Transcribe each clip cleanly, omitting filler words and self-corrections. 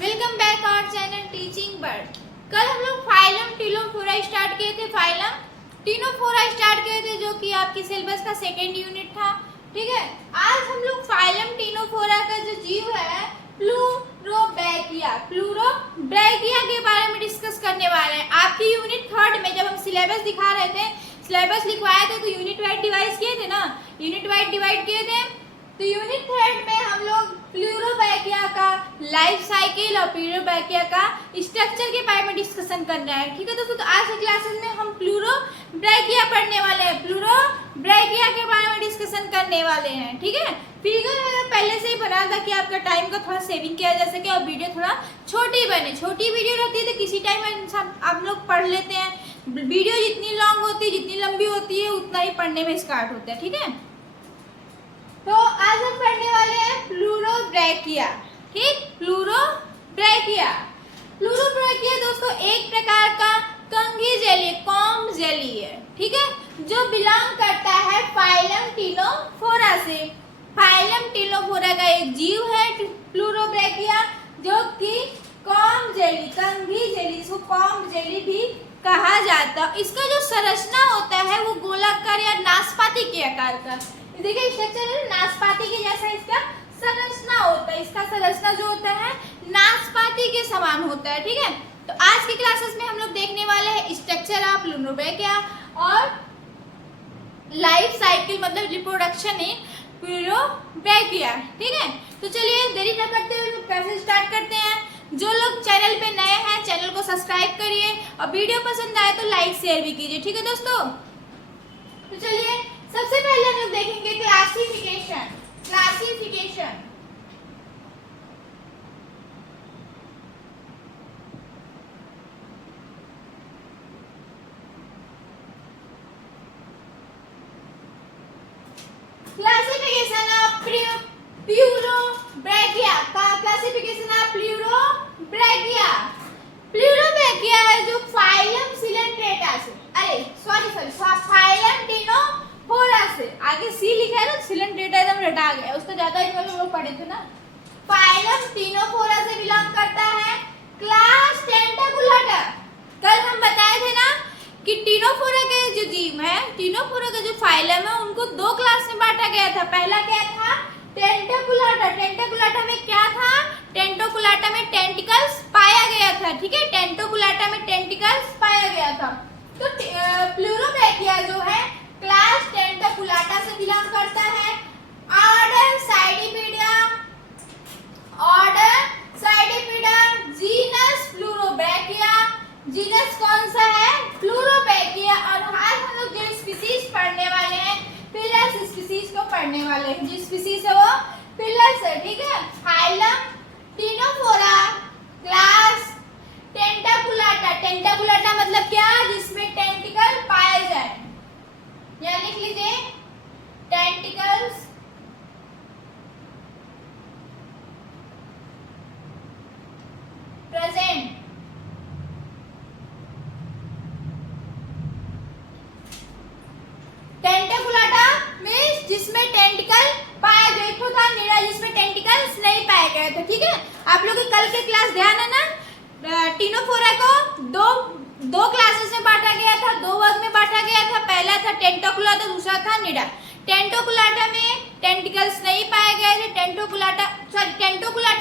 Welcome back our channel teaching bird. कल हम लोग फाइलम टिलोफोरा स्टार्ट किए थे, फाइलम टिनोफोरा स्टार्ट किए थे, जो कि आपकी सिलेबस का सेकेंड यूनिट था। ठीक है, आज हम लोग फाइलम टिनोफोरा का जो जीव है प्लूरोब्रैकिया के बारे में डिस्कस करने वाले हैं। आपकी यूनिट थर्ड में जब हम सिलेबस दिखा रहे थे, सिलेबस लिखवाए थे, तो यूनिट वाइज डिवाइड किए थे ना, यूनिट वाइज डिवाइड किए थे। तो यूनिट थर्ड में हम लोग प्लूरोब्रैकिया का लाइफ साइकिल और प्लूरोब्रैकिया का स्ट्रक्चर के बारे में डिस्कशन कर रहे हैं। ठीक है दोस्तों, तो आज के क्लासेस में हम प्लूरोब्रैकिया पढ़ने वाले हैं, प्लूरोब्रैकिया के बारे में डिस्कशन करने वाले हैं। ठीक है, फिगर मैंने पहले से ही बना था कि आपका टाइम का थोड़ा सेविंग किया जा सके और वीडियो थोड़ा छोटी बने। छोटी वीडियो रहती है तो किसी टाइम आप लोग पढ़ लेते हैं। वीडियो जितनी लॉन्ग होती है, जितनी लंबी होती है, उतना ही पढ़ने में स्टार्ट होता है। ठीक है, तो आज हम पढ़ने वाले हैं प्लूरोब्रैकिया। ठीक, प्लूरोब्रैकिया दोस्तों एक प्रकार का कंघी जेली, कॉम्ब जेली है। ठीक है, जो बिलोंग करता है फाइलम टिनोफोरा से। फाइलम टिनोफोरा का एक जीव है प्लूरोब्रैकिया, जो कि कॉम्ब जेली, कंघी जेली, इसको कॉम्ब जेली भी कहा जाता है। इसका जो संरचना होता है वो गोलाकार या नाशपाती के आकार का, देखिए स्ट्रक्चर है नाशपाती के जैसा इसका संरचना होता है। इसका संरचना जो होता है नाशपाती के समान होता है। ठीक है, तो आज के क्लासेस में हम लोग देखने वाले हैं स्ट्रक्चर ऑफ प्लूरोब्रैकिया और लाइफ साइकिल, मतलब रिप्रोडक्शन इन प्लूरोब्रैकिया। ठीक है, तो चलिए देरी न करते हुए क्लासेस स्टार्ट करते हैं। जो लोग चैनल पे नए हैं, चैनल को सब्सक्राइब करिए और वीडियो पसंद आए तो लाइक शेयर भी कीजिए। ठीक है दोस्तों, तो चलिए सबसे पहले हम लोग देखेंगे क्लासिफिकेशन। क्लासिफिकेशन ऑफ प्लूरोब्रैकिया का क्लासिफिकेशन ऑफ प्लूरोब्रैकिया है जो फाइलम सिलेंट्रेटा से, फाइलम टिनोफोरा से, आगे सी लिखा है ना, सिलेंट्रेटा एकदम रटा गया, उसको ज्यादा हम लोग पढ़े थे ना। फाइलम टिनोफोरा से बिलोंग करता है। क्लास टेंटाकुलाटा, कल हम बताए थे ना कि टिनोफोरा के जो जीव है, टिनोफोरा का जो फाइलम है, उनको दो क्लास में बांटा गया था। पहला क्या था? टेंटाकुलाटा। टेंटाकुलाटा में क्या था? टेंटोकुलाटा में टेंटिकल्स पाया गया था। ठीक है, टेंटोकुलाटा में टेंटिकल्स पाया गया था। तो प्लूरोब्रैकिया जो है क्लास टेंटाकुलाटा से बिलोंग करता है। Order Cydippida, genus Pleurobrachia. Genus कौन सा है? प्लूरोब्रैकिया। और आज हम लोग जो स्पीसीज पढ़ने वाले हैं, पिलर्स स्पीसीज को पढ़ने वाले हैं। जो स्पीसीज है वो पिलर्स है। ठीक है, फाइलम टिनोफोरा क्लास टेंटाकुलाटा। टेंटाकुलाटा मतलब क्या? जिसमें टेंटिकल पाए जाए, या लिख लीजिए टेंटिकल्स प्रेजेंट। टेंटाकुलाटा मींस जिसमें टेंटिकल पाया गया। एक था निरा जिसमें टेंटिकल्स नहीं पाए गए थे। ठीक है, आप लोगों के कल के क्लास ध्यान है ना, टिनोफोरा को दो क्लासेस में बांटा गया था, दो वर्ग में बांटा गया था। पहला था टेंटोकुलाटा, दूसरा था निडा। टेंटोकुलाटा में टेंटिकल्स नहीं पाए गए थे। टेंटोकुलाटा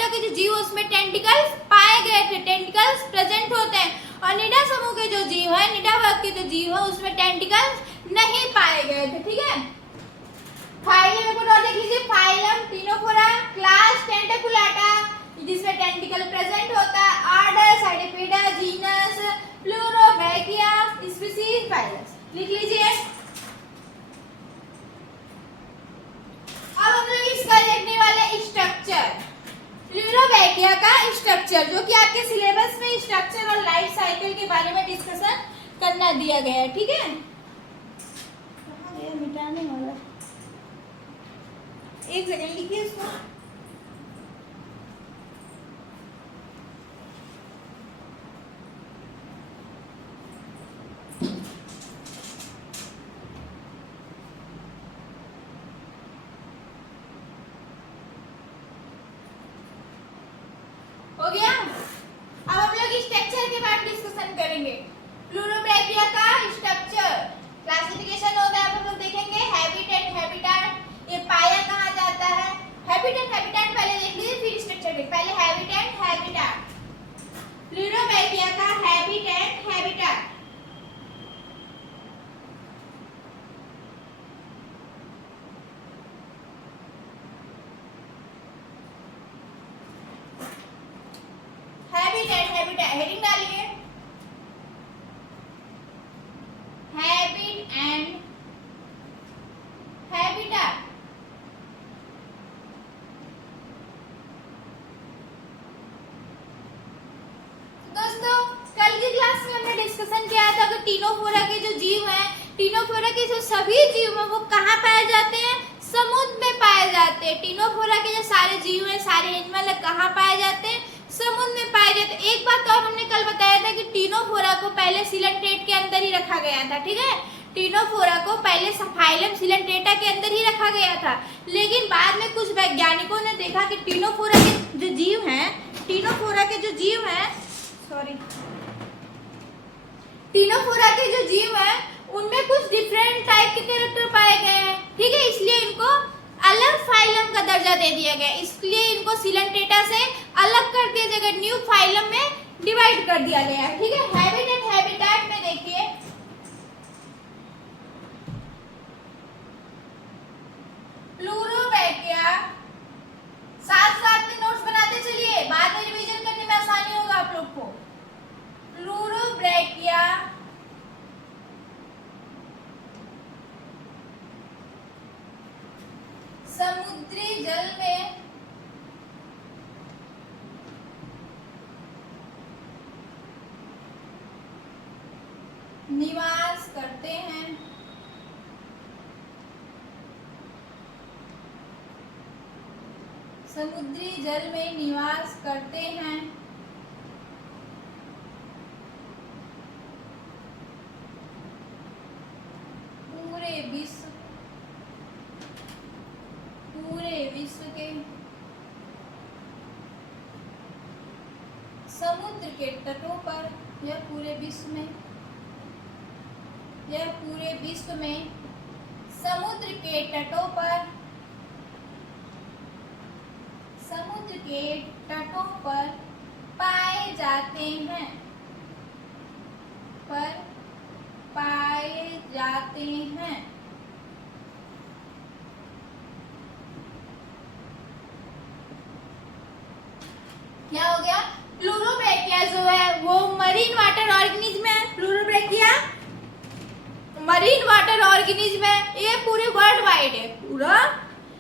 के जो जीव उसमें टेंटिकल्स पाए गए थे, टेंटिकल्स प्रेजेंट होते हैं। और निडा समूह के जो जीव है, निडा वर्ग के जो जीव है, उसमें टेंटिकल्स नहीं पाए गए थे। ठीक है, फाइलम को देख लीजिए, फाइलम टिनोफोरा क्लास टेंटाकुलाटा जिसमें टेंटिकल प्रेजेंट होता है। Order Cydippida, genus Pleurobrachia, species files, लिख लीजिए। अब हम लोग इसका देखने वाले स्ट्रक्चर, प्लूरोब्रैकिया का स्ट्रक्चर, जो कि आपके सिलेबस में स्ट्रक्चर और लाइफ साइकिल के बारे में डिस्कशन करना दिया गया है। ठीक है, मिटाने वाला, एक सेकंड लिखिए इसको। हो गया। करेंगे। प्लूरोब्रैकिया का स्ट्रक्चर क्लासिफिकेशन होगा, आप लोग देखेंगे हैबिटेट हैबिटेट, ये पाया कहाँ जाता है, हैबिटेट हैबिटेट पहले देख लीजिए फिर स्ट्रक्चर देख, पहले हैबिटेट हैबिटेट, प्लूरोब्रैकिया का habitat habitat. Habitat habitat heading डालिए, हैबिट एंड हैबिटेट। दोस्तों कल की क्लास में हमने डिस्कशन किया था कि टीनोफोरा के जो जीव हैं, टीनोफोरा के जो सभी जीव हैं वो कहाँ पाए जाते हैं, समुद्र में पाए जाते हैं। टीनोफोरा के जो सारे जीव हैं, सारे एनिमल कहाँ पाए जाते हैं, समुद्र में पाए जाते हैं। एक बात और हमने कल बताया था कि टीनोफोरा को पहले सिलेंट्रेट के अंदर ही रखा गया था, ठीक है, टीनोफोरा को पहले फाइलम सिलेंट्रेटा के अंदर ही रखा गया था, लेकिन बाद में कुछ वैज्ञानिकों ने देखा कि टीनोफोरा के जो जीव हैं, टीनोफोरा के जो जीव हैं, सॉरी, टीनोफोरा के जो जीव हैं उनमें कुछ डिफरेंट टाइप के कैरेक्टर पाए गए हैं, ठीक है, इसलिए इनको अलग फाइलम का दर्जा दे दिया गया, इसलिए इनको सिलेंट्रेटा से अलग कर दिया जाएगा, न्यू फाइलम में डिवाइड कर दिया गया है, ठीक है। हैबिटेट हैबिटेट में देखिए प्लूरोब्रैकिया, साथ साथ में नोट्स बनाते चलिए, बाद में रिवीजन करने में आसानी होगा आप लोग को। प्लूरोब्रैकिया समुद्री जल में निवास करते हैं, समुद्री जल में निवास करते हैं, पूरे विश्व के समुद्र के तटों पर, यह पूरे विश्व में समुद्र के तटों पर पाए जाते हैं, क्या हो गया, प्लूरोब्रैकिया जो है वो मरीन वाटर ऑर्गेनिज्म है, प्लूरोब्रैकिया मरीन वाटर ऑर्गेनिज्म है, ये पूरे वर्ल्ड वाइड है, पूरा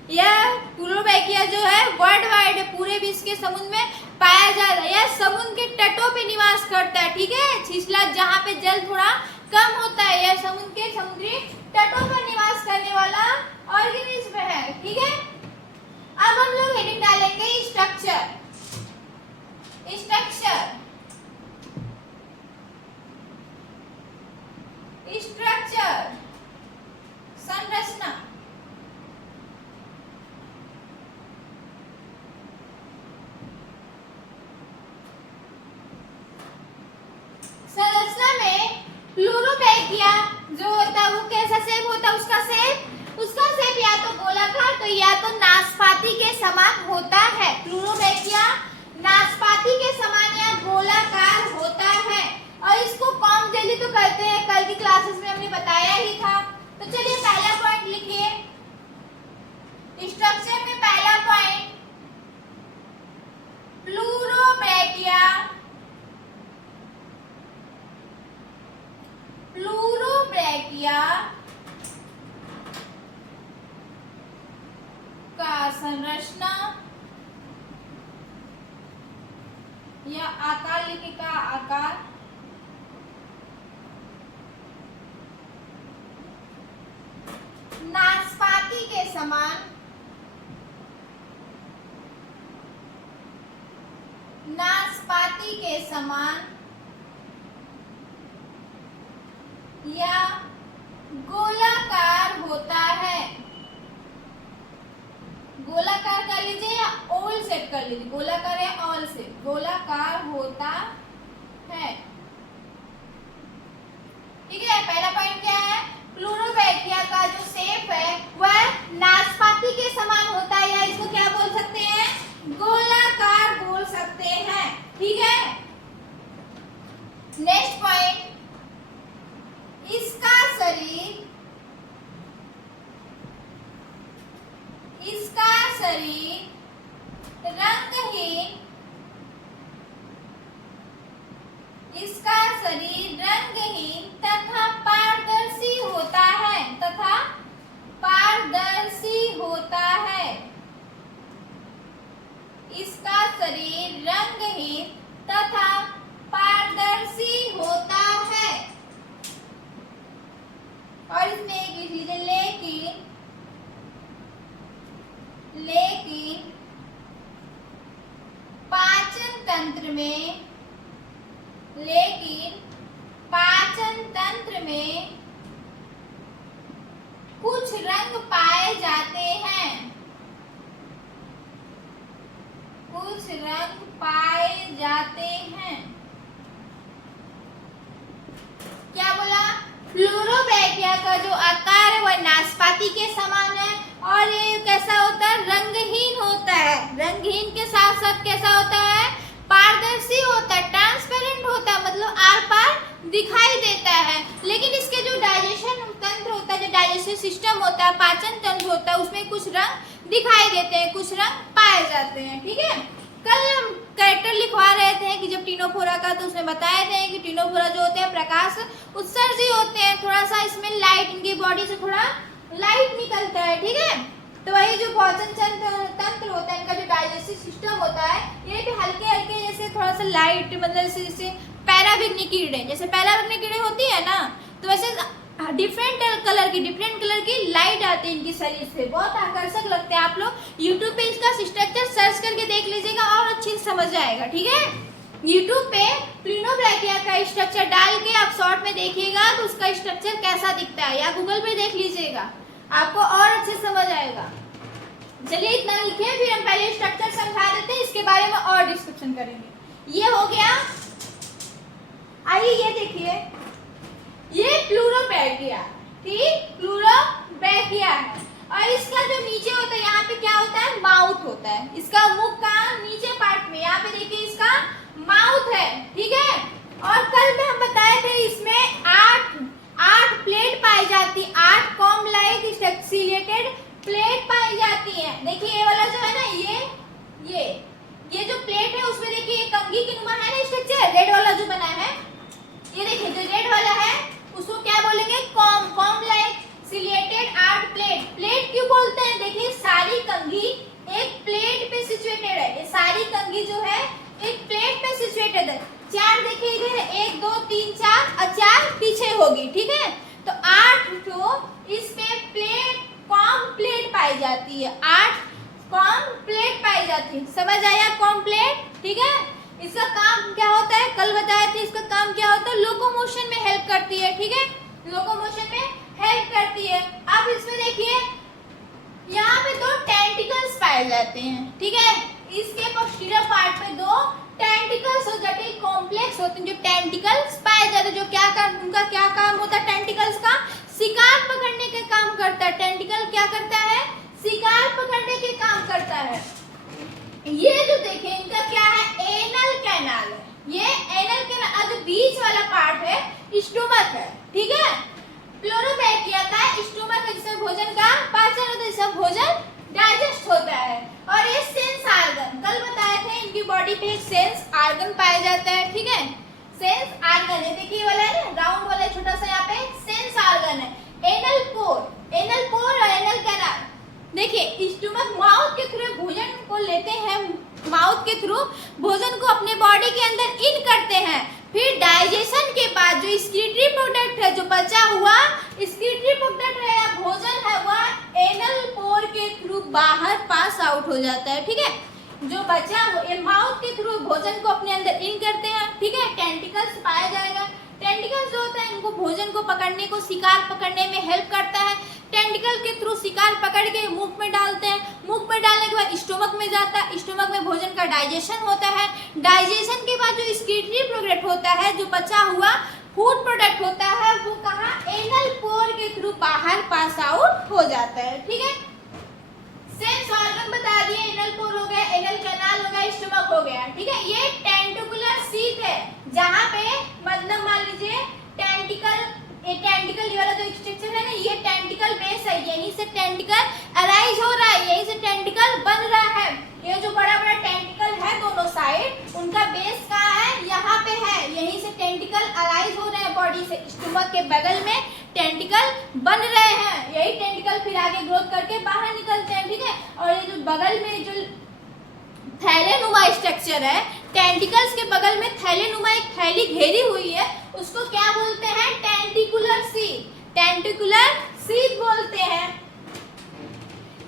यह प्लूरोब्रैकिया जो है वर्ल्ड वाइड है, पूरे विश्व के समुद्र में पाया जाता है, यह समुद्र के तटों पे निवास करता है, ठीक है, छिछला जहाँ पे जल थोड़ा कम होता है, यह समुद्री तटों पर निवास करने वाला ऑर्गेनिज्म है, ठीक है। अब हम लोग हेडिंग डालेंगे स्ट्रक्चर, संरचना। संरचना में प्लूरोब्रैकिया जो होता है वो कैसा शेप होता है, उसका शेप या तो गोलाकार तो या तो नाशपाती के समान होता है, प्लूरोब्रैकिया नाशपाती के समान या गोलाकार होता है, और इसको कॉम जेली तो कहते हैं, कल की क्लासेस में हमने बताया ही था। तो चलिए पहला पॉइंट लिखिए, स्ट्रक्चर में पहला पॉइंट प्लूरोब्रैकिया का संरचना या आकार लिखे का आकार नाशपाती के समान या गोलाकार होता है, गोलाकार कर लीजिए या ओवल शेप कर लीजिए, गोलाकार या ओवल शेप, गोलाकार होता है। पहला पॉइंट क्या है, प्लूरोबैकिया का जो शेप है वह नाशपाती के समान होता है, या इसको क्या बोल सकते हैं, गोलाकार बोल सकते हैं, ठीक है। नेक्स्ट पॉइंट, इसका शरीर रंगहीन तथा पारदर्शी होता है, इसका शरीर रंगहीन तथा पारदर्शी होता है। और इसमें एक लिख लीजिए, लेकिन पाचन तंत्र में कुछ रंग पाए जाते हैं, क्या बोला, फ्लोरोबैकिया का जो आकार है वह नाशपाती के समान है, और ये कैसा होता है, रंगहीन होता है। रंगहीन के साथ साथ कैसा होता है, पारदर्शी होता है, ट्रांसपेरेंट होता है, मतलब आर पार दिखाई देता है। लेकिन इसके जो डाइजेशन तंत्र होता है, जो डाइजेस्टिव सिस्टम होता है, पाचन तंत्र होता है, उसमें कुछ रंग दिखाई देते हैं, कुछ रंग पाए जाते हैं, ठीक है। कल हम कैरेक्टर लिखवा रहे थे कि जब टीनोफोरा का, तो उसमें बताए थे कि टीनोफोरा जो होते हैं प्रकाश उत्सर्जी होते हैं, थोड़ा सा इसमें लाइट, इनकी बॉडी से थोड़ा लाइट निकलता है, ठीक है। तो वही जो पाचन तंत्र होता है, इनका जो डाइजेस्टिव सिस्टम होता है, ये भी हल्के हल्के जैसे थोड़ा सा लाइट, मतलब जैसे पैराबिग्नि कीड़े, जैसे पैराबिग्नि कीड़े होती है ना, तो वैसे डिफरेंट कलर की लाइट आती है इनकी शरीर से, बहुत आकर्षक लगते हैं। आप लोग यूट्यूब पे इसका स्ट्रक्चर सर्च करके देख लीजिएगा और अच्छे से समझ जाएगा, ठीक है। यूट्यूब पे प्लूरोबैकिया का स्ट्रक्चर डाल के आप शॉर्ट में देखिएगा तो उसका स्ट्रक्चर कैसा दिखता है, या गूगल पे देख लीजिएगा, आपको और अच्छे समझ आएगा। चलिए इतना लिखे, फिर हम पहले स्ट्रक्चर समझा देते हैं, इसके बारे में और डिस्कशन करेंगे। ये हो गया, आइए ये देखिए, ये प्लूरोबैकिया, ठीक, प्लूरोबैकिया है। और इसका जो नीचे होता है, यहाँ पे क्या होता है, माउथ होता है, इसका मुख का नीचे पार्ट में, यहाँ पे देखिए इसका माउथ है, ठीक है। और कल में हम बताए थे इसमें आठ प्लेट पाई जाती, 8 कॉम लाइक सिलेटेड प्लेट पाई जाती है। देखिए ये वाला जो है ना, ये जो प्लेट है उसमें देखिए कंघी की नुमा है ना स्ट्रक्चर, रेड वाला जो बना है, ये देखिए जो रेड वाला है उसको क्या बोलेंगे, कॉम लाइक सिलेटेड 8 प्लेट क्यों बोलते हैं, देखिए सारी कंघी एक प्लेट पे सिचुएटेड है, ये सारी कंघी जो है एक प्लेट पे सिचुएटेड है। 4 देखिए इधर 1 2 3 4 और 4 पीछे होगी, ठीक है। तो 8 तो इसमें कॉम प्लेट पाई जाती है, 8 कॉम प्लेट पाई जाती है, समझ आया, कॉम प्लेट, ठीक है। इसका काम क्या होता है, कल बताया था, इसका काम क्या होता है, लोकोमोशन में हेल्प करती है, ठीक है, लोकोमोशन में हेल्प करती है। अब इसमें देखिए यहाँ पे 2 टेंटिकल्स पाए जाते हैं, ठीक है। इसके पोस्टीरियर पार्ट पे 2 टेंटिकल्स और जटिल कॉम्प्लेक्स होते हैं, जो टेंटिकल्स पाए जाते हैं, जो उनका क्या काम होता है, टेंटिकल्स का शिकार पकड़ने के काम करता है। टेंटिकल क्या करता है, शिकार पकड़ने के काम करता है। ये जो देखें इनका क्या है, एनल कैनाल है, ये एनल कैनाल, जो बीच वाला पार्ट है स्टोमक है, ठीक है। प्लूरोबैकिया का स्टोमक है, जिसमें भोजन का पाचन होता है, जिससे भोजन डाइजेस्ट होता है। और ये सेंस आर्गन, कल बताए थे इनकी बॉडी पे एक सेंस आर्गन पाया जाता है, ठीक है, सेंस आर्गन है, देखिए वाला है ना राउंड वाला छोटा सा, यहाँ पे सेंस आर्गन है। एनल पोर और एनल कैनाल, देखिए स्टोमक माउथ के थ्रू भोजन को लेते हैं, माउथ के थ्रू भोजन को अपने बॉडी के अंदर इन करते हैं, फिर डाइजेशन के बाद जो स्क्रीटरी प्रोडक्ट है, जो बचा हुआ स्क्रीटरी प्रोडक्ट है या भोजन है, वह एनल पोर के थ्रू बाहर पास आउट हो जाता है, ठीक है। जो बचा ये माउथ के थ्रू भोजन को अपने अंदर इन करते हैं, ठीक है। टेंटिकल्स पाया जाएगा, टेंटिकल्स जो होता है इनको भोजन को पकड़ने को, शिकार पकड़ने में हेल्प करता है। टेंटिकल के थ्रू शिकार पकड़ के मुख में डालते हैं, मुख में डालने के बाद स्टोमक में जाता है, स्टोमक में भोजन का डाइजेशन होता है, डाइजेशन के बाद जो स्क्रीटरी प्रोडक्ट होता है, जो बचा हुआ फूड प्रोडक्ट होता है वो कहाँ, एनल पोर के थ्रू बाहर पास आउट हो जाता है। ठीक है, सेंस ऑर्गन बता दिए, एनल पोर हो गया, एनल कैनाल हो गया, स्टमक हो गया। ठीक है, ये टेंटिकुलर सीट है जहाँ पे मतलब मान लीजिए टेंटिकल, ये टेंटिकल ये वाला जो स्ट्रक्चर है ना, ये टेंटिकल बेस है, यहीं से टेंटिकल अराइज हो रहा है, यहीं से टेंटिकल बन रहा है। ये जो बड़ा बड़ा टेंटिकल है दोनों साइड, उनका बेस कहाँ है, यहाँ पे है, यहीं से टेंटिकल अराइज हो रहे हैं बॉडी से, स्टमक के बगल में टेंटिकल बन रहे हैं, यही टेंटिकल फिर आगे ग्रोथ करके बाहर निकलते हैं। ठीक है, और ये जो बगल में जो थैलेनुमा स्ट्रक्चर है, टेंटिकल्स के बगल में थैलेनुमा एक थैली घेरी हुई है, उसको क्या बोलते हैं, टेंटिकुलर सीट, टेंटिकुलर सीट बोलते हैं।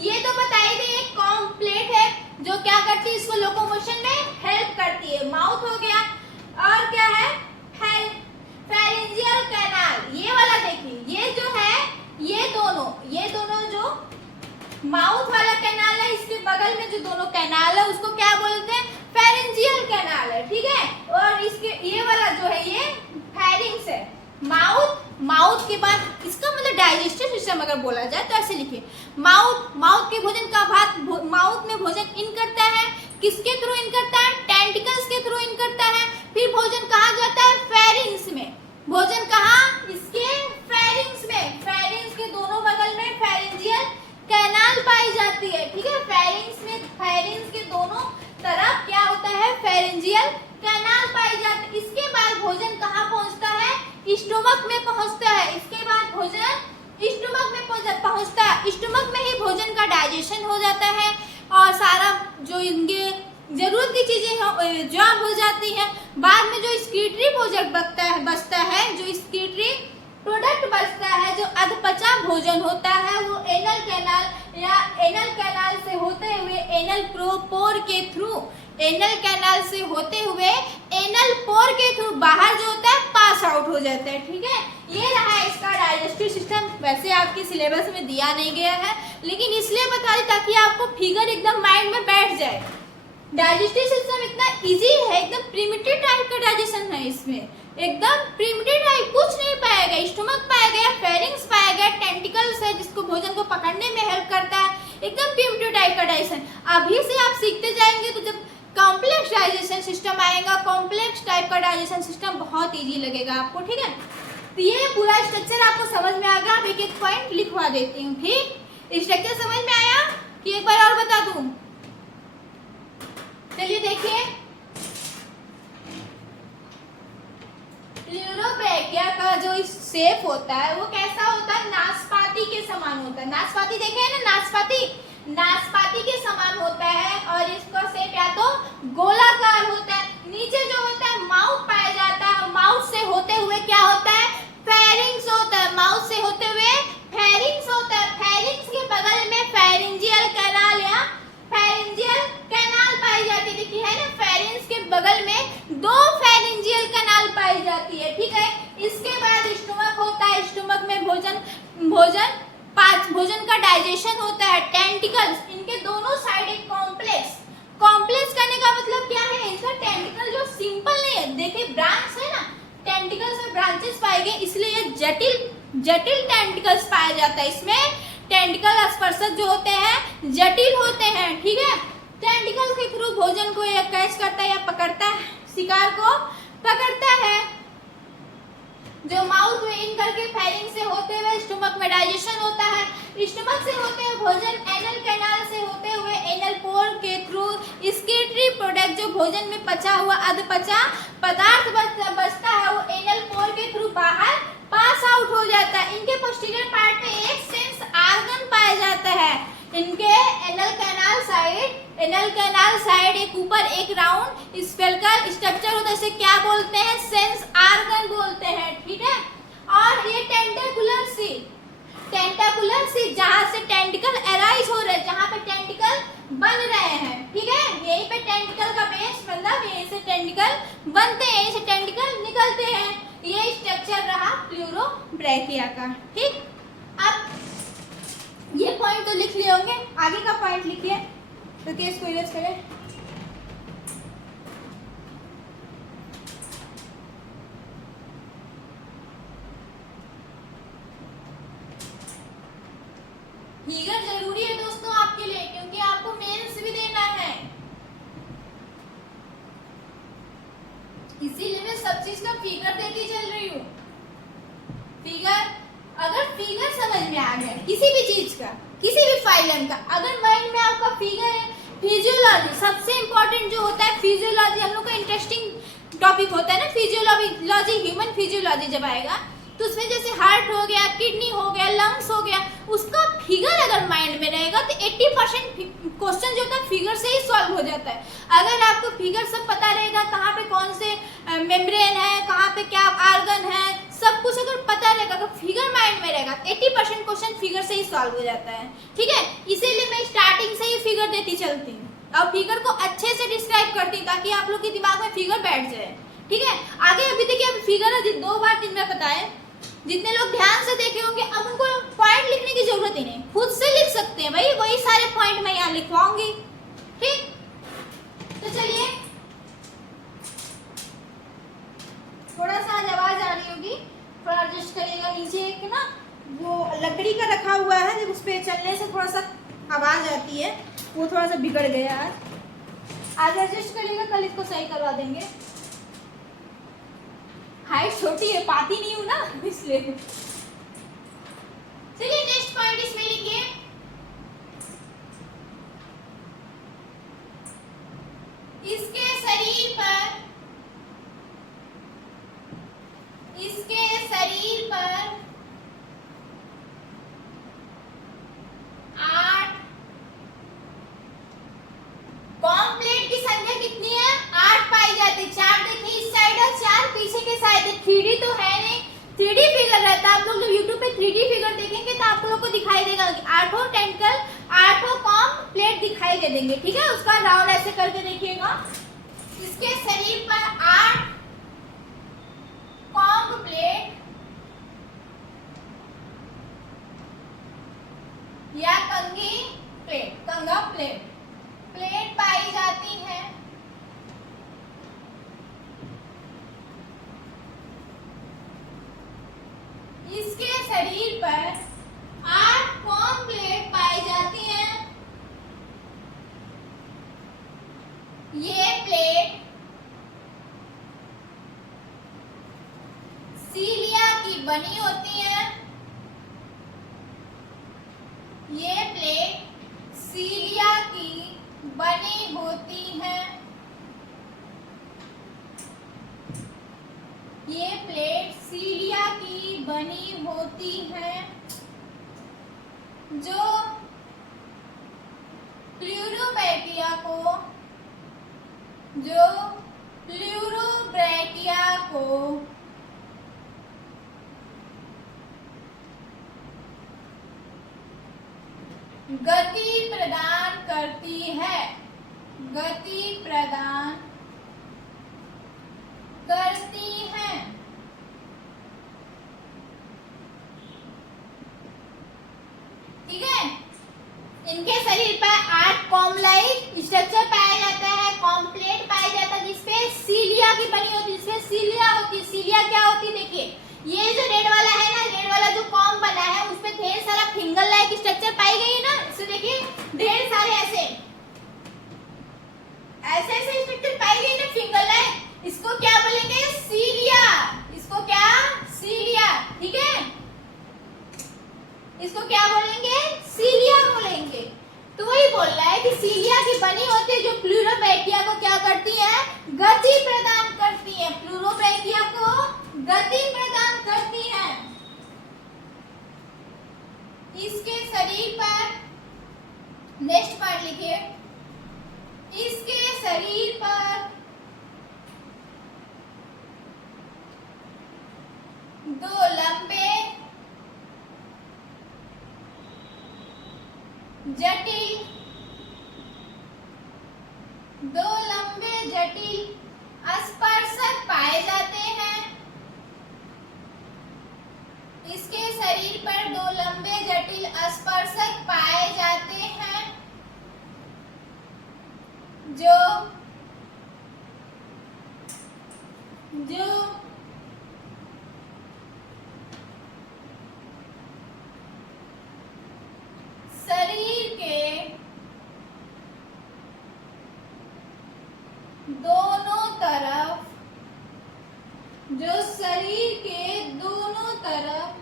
ये तो बताई गई एक कॉम्प्लेट है जो क्या करती है, इसको लोकोमोशन में हेल्प करती है। माउथ हो गया, और क्या है, फेरेंजियल कैनाल, ये वाला देखिए, ये जो है ये दोनों जो माउथ वाला कैनाल है, इसके बगल में जो दोनों कैनाल है उसको क्या बोलते हैं, फेरेंजियल कैनाल है। ठीक है, और इसके ये वाला जो है ये फेरिंग्स है। माउथ के बाद इसका मतलब डाइजेस्टिव सिस्टम अगर बोला जाए तो ऐसे लिखिए, माउथ के भोजन का भाग, माउथ में भोजन इन करता है, किसके थ्रू इन करता है, टेंटिकल्स के थ्रू इन करता है। फिर भोजन कहाँ जाता है, फेरिंग्स में, भोजन कहाँ, इसके फेरिंग्स में, फेरिंग्स के दोनों बगल में फेरेंजियल कैनाल पाई जाती है। ठीक है, फेरिंग्स में, फेरिंग्स के दोनों तरफ क्या होता है, फेरेंजियल कैनाल पाई जाती है। इसके बाद भोजन कहाँ पहुंचता है, स्टमक में पहुंचता है। इसके बाद भोजन स्टमक में पहुंचता है, स्टमक में ही भोजन का डाइजेशन हो जाता है और सारा जो इनके जरूरत की चीजें जॉब हो जाती है। बाद में जो स्क्रीटरी प्रोडक्ट बचता है, जो स्क्रीटरी प्रोडक्ट बचता है, जो अधपचा भोजन होता है, वो एनल कैनाल या एनल कैनाल से होते हुए एनल पोर के थ्रू, एनल कैनाल से होते हुए एनल पोर के थ्रू बाहर जो होता है पास आउट हो जाता है। ठीक है, ये रहा इसका डाइजेस्टिव सिस्टम। वैसे आपके सिलेबस में दिया नहीं गया है, लेकिन इसलिए बता रही ताकि आपको फिगर एकदम माइंड में बैठ जाए। डाइजेस्टिव सिस्टम इतना इजी है, एकदम प्रिमिटिव टाइप का डाइजेशन है इसमें, एकदम प्रिमिटिव टाइप, कुछ नहीं पाएगा, स्टमक पाएगा, फेरिंग्स पाएगा, टेंटिकल्स है जिसको भोजन को पकड़ने में हेल्प करता है, एकदम प्रिमिटिव टाइप का डाइजेशन। अभी से आप सीखते जाएंगे तो जब कॉम्प्लेक्स डाइजेशन सिस्टम आएगा, कॉम्प्लेक्स टाइप का डाइजेशन सिस्टम बहुत इजी लगेगा आपको। ठीक है, तो ये पूरा स्ट्रक्चर आपको समझ में आ गया। अब एक एक पॉइंट लिखवा देती हूँ। ठीक, स्ट्रक्चर समझ में आया कि एक बार और बता दूं, चलिए देखिए, ल्यूरोब्रैकिया का जो शेप होता है वो कैसा होता है, नाशपाती के समान होता है। नाशपाती देखे हैं ना, नाशपाती के समान होता है, और इसका शेप या तो गोलाकार होता है। नीचे जो होता है माउथ पाया जाता है, माउथ से होते हुए क्या होता है, फेरिंग्स होता है, माउथ से होते हुए फेरिंग्स होता है। फेरिंग्स के बगल में फेरेंजियल कैनाल या फेरेंजियल कैनाल पाई जाती है। देखिए है ना, फेरिंग्स के बगल में दो फेरेंजियल कैनाल पाई जाती है। ठीक है, इसके बाद स्टमक होता है, स्टमक में भोजन का डाइजेशन होता है। टेंटिकल्स, इनके दोनों साइड एक कॉम्प्लेक्स करने का मतलब क्या है, इनका टेंटिकल जो सिंपल नहीं है, देखिए ब्रांच है ना, टेंटिकल्स में ब्रांचेस पाए गए, इसलिए ये जटिल टेंटिकल्स पाया जाता है। इसमें टेंटिकल स्पर्शक जो होते हैं जटिल होते हैं। ठीक है, टेंटिकल्स के थ्रू भोजन को या कैच करता है या पकड़ता है, शिकार को पकड़ता है। जो माउथ में इन करके फेरिंग से होते हुए स्टमक में डाइजेशन होता है, स्टमक से होते हुए भोजन एनल कैनाल से होते हुए एनल पोर के थ्रू स्क्रीटरी प्रोडक्ट, जो भोजन में पचा हुआ अधपचा पदार्थ बचता है, वो एनल पोर के थ्रू बाहर पास आउट हो जाता है। इनके पोस्टीरियर पार्ट में एक सेंस ऑर्गन पाया जाता है। इनके एनल कैनाल साइड एक ऊपर एक राउंड स्फेरिकल स्ट्रक्चर होता है, इसे क्या बोलते हैं, सेंस ऑर्गन बोलते हैं। ठीक है, और ये टेंटिकुलर सी जहाँ से टेंटिकल अराइज हो रहे हैं, जहाँ पे टेंटिकल बन रहे हैं। ठीक है, यहीं पे टेंटिकल का बेस मतलब यहीं से टेंटिकल बनते हैं, यहीं से टेंटिकल निकलते हैं। ये स्ट्रक्चर रहा ल्यूरोब्रैकिया का। ठीक, अब ये पॉइंट तो लिख लिए होंगे, आगे का पॉइंट लिखिए तो केस को इरेज करें। चीज का फिगर देती चल रही हूँ। फिगर, अगर फिगर समझ में आ गया किसी भी चीज का, किसी भी फाइलम का, अगर माइंड में आपका फिगर है, फिजियोलॉजी सबसे इंपॉर्टेंट जो होता है, फिजियोलॉजी हम लोग का इंटरेस्टिंग टॉपिक होता है ना, फिजियोलॉजी, ह्यूमन फिजियोलॉजी जब आएगा तो उसमें जैसे हार्ट हो गया, किडनी हो गया, लंग्स हो गया, उसका फिगर अगर माइंड में रहेगा तो 80% क्वेश्चन जो होता है फिगर से ही सॉल्व हो जाता है। अगर आपको फिगर सब पता रहेगा, कहाँ पे कौन से मेम्ब्रेन है, कहाँ पे क्या ऑर्गन है, सब कुछ अगर पता रहेगा तो फिगर माइंड में रहेगा, 80% क्वेश्चन फिगर से ही सॉल्व हो जाता है। ठीक है, इसीलिए मैं स्टार्टिंग से ही फिगर देती चलती हूँ और फिगर को अच्छे से डिस्क्राइब करती हूँ ताकि आप लोग के दिमाग में फिगर बैठ जाए। ठीक है, आगे अभी देखिए, अब फिगर है 2 बार 3 बार पता है, जितने लोग ध्यान से देखे होंगे, अब उनको पॉइंट लिखने की जरूरत ही नहीं, खुद से लिख सकते हैं भाई, वही सारे पॉइंट मैं यहाँ लिखवाऊंगी। ठीक, तो चलिए, थोड़ा सा आवाज आ रही होगी, थोड़ा एडजस्ट करिएगा। नीचे एक ना वो लकड़ी का रखा हुआ है, जब उस पर चलने से थोड़ा सा आवाज आती है, वो थोड़ा सा बिगड़ गया आज एडजस्ट करिएगा, कल इसको सही करवा देंगे। हाइट छोटी है, पाती नहीं हूँ ना, इसलिए। चलिए नेक्स्ट पॉइंट इसमें लिखिए, इसके शरीर पर 8 कॉम्प्लेट की संख्या कितनी है? 8 पाई जाती है। 4 देखिए इस साइड और 4 पीछे के साइड है। 3D तो है नहीं, 3D फिगर रहता है। आप लोग जब YouTube पे 3D फिगर देखेंगे तो आप लोगों को दिखाई देगा कि 8 टेंटकल, 8 कॉम्प्लेट दिखाई दे देंगे। ठीक है, उसका राउंड ऐसे करके देखिएगा, इसके शरीर पर 8 कॉम्प्लेट या कंघी प्लेट, कंघा प्लेट पाई जाती है। इसके शरीर पर 8 कॉम्प्लेट पाई जाती हैं। ये प्लेट सीलिया की बनी होती है। ये प्लेट सीलिया की बनी होती है। ये प्लेट सीलिया की बनी होती है, जो प्लूरोब्रैकिया को गति प्रदान करती है, गति प्रदान करती है। ठीक है, इनके शरीर पर 8 कॉम्प्लाइट स्ट्रक्चर पाया जाता है, कॉम्प्लेट पाया जाता है, जिसपे सीलिया की बनी होती है, जिसपे सीलिया होती है। सीलिया क्या होती है? देखिए, ये जो रेड वाला है ना, रेड वाला जो कॉम बना है, उसपे ढेर सारा फिंगर लाइक स्ट्रक्चर पाई गई है ना। इसे देखिए, ढेर सारे ऐसे स्ट्रक्चर पाई गई ना, फिंगर लाइक। इसको क्या बोलेंगे? सीलिया। इसको क्या? सीलिया। ठीक है, इसको क्या बोलेंगे? सीलिया बोलेंगे। तो वही बोल रहा है कि सीलिया की बनी होती है, जो प्लूरोब्रैकिया को क्या करती है? गति प्रदान करती है। प्लूरोब्रैकिया को गति प्रदान करती है। इसके शरीर पर, नेक्स्ट पार्ट लिखिए, इसके शरीर पर 2 लंबे जटिल स्पर्शक पाए जाते हैं। इसके शरीर पर 2 लंबे जटिल स्पर्शक पाए जाते हैं, जो शरीर के दोनों तरफ जो शरीर के दोनों तरफ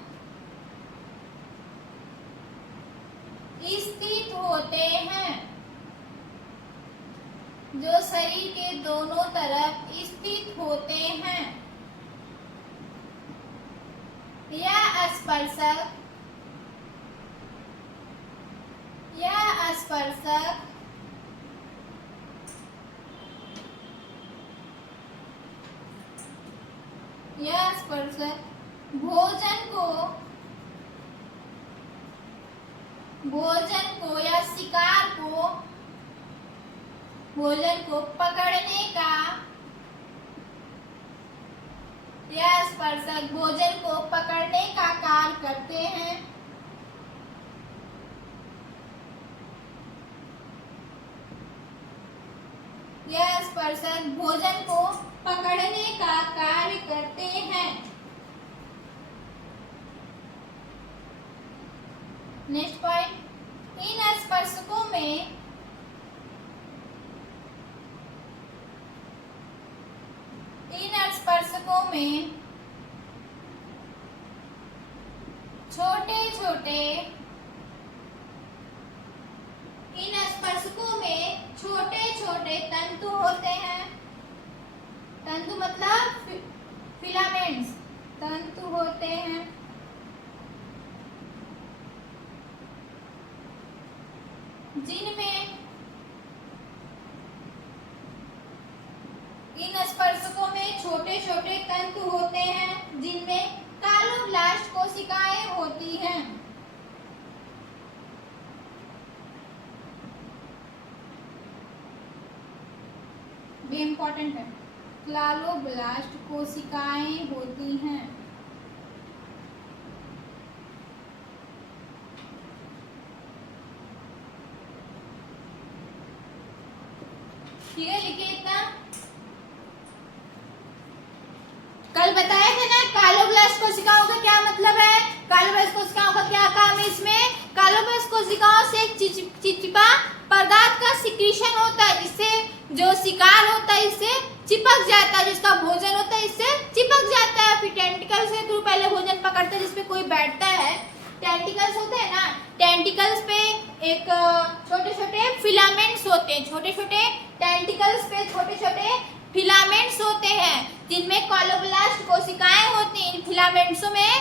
स्थित होते हैं, जो शरीर के दोनों तरफ स्थित होते हैं। यह स्पर्शक भोजन को या शिकार को भोजन को पकड़ने का, यह स्पर्शक भोजन को पकड़ने का कार्य करते हैं। यह स्पर्शक भोजन को पकड़ने का कार्य करते हैं। नेक्स्ट पॉइंट, इन स्पर्शकों में छोटे छोटे तंतु होते हैं। तंतु मतलब फिलामेंट्स, तंतु होते हैं, जिनमें इन स्पर्शकों में छोटे छोटे तंतु होते हैं जिनमें कालोब्लास्ट कोशिकाएं होती हैं। भी इंपॉर्टेंट है, क्लालोब्लास्ट कोशिकाएं होती हैं। ठीक है, लिखिए इतना। कल बताया था ना कालोब्लास्ट कोशिकाओं का क्या मतलब है। कालोब्लास्ट कोशिकाओं का क्या काम है इसमें। कालोब्लास्ट कोशिकाओं से एक चिपचिपा पदार्थ का सिक्रीशन होता है, जिससे जो शिकार होता है इससे चिपक जाता है, जिसका भोजन होता है इससे चिपक जाता है। फिर टेंटिकल से थ्रू पहले भोजन पकड़ते हैं, जिसपे कोई बैठता है। टेंटिकल्स होते हैं ना, टेंटिकल्स पे एक छोटे छोटे फिलामेंट्स होते हैं, छोटे छोटे टेंटिकल्स पे छोटे छोटे फिलामेंट्स होते हैं, जिनमें कालोब्लास्ट कोशिकाएं होती हैं। इन फिलामेंट्सों में,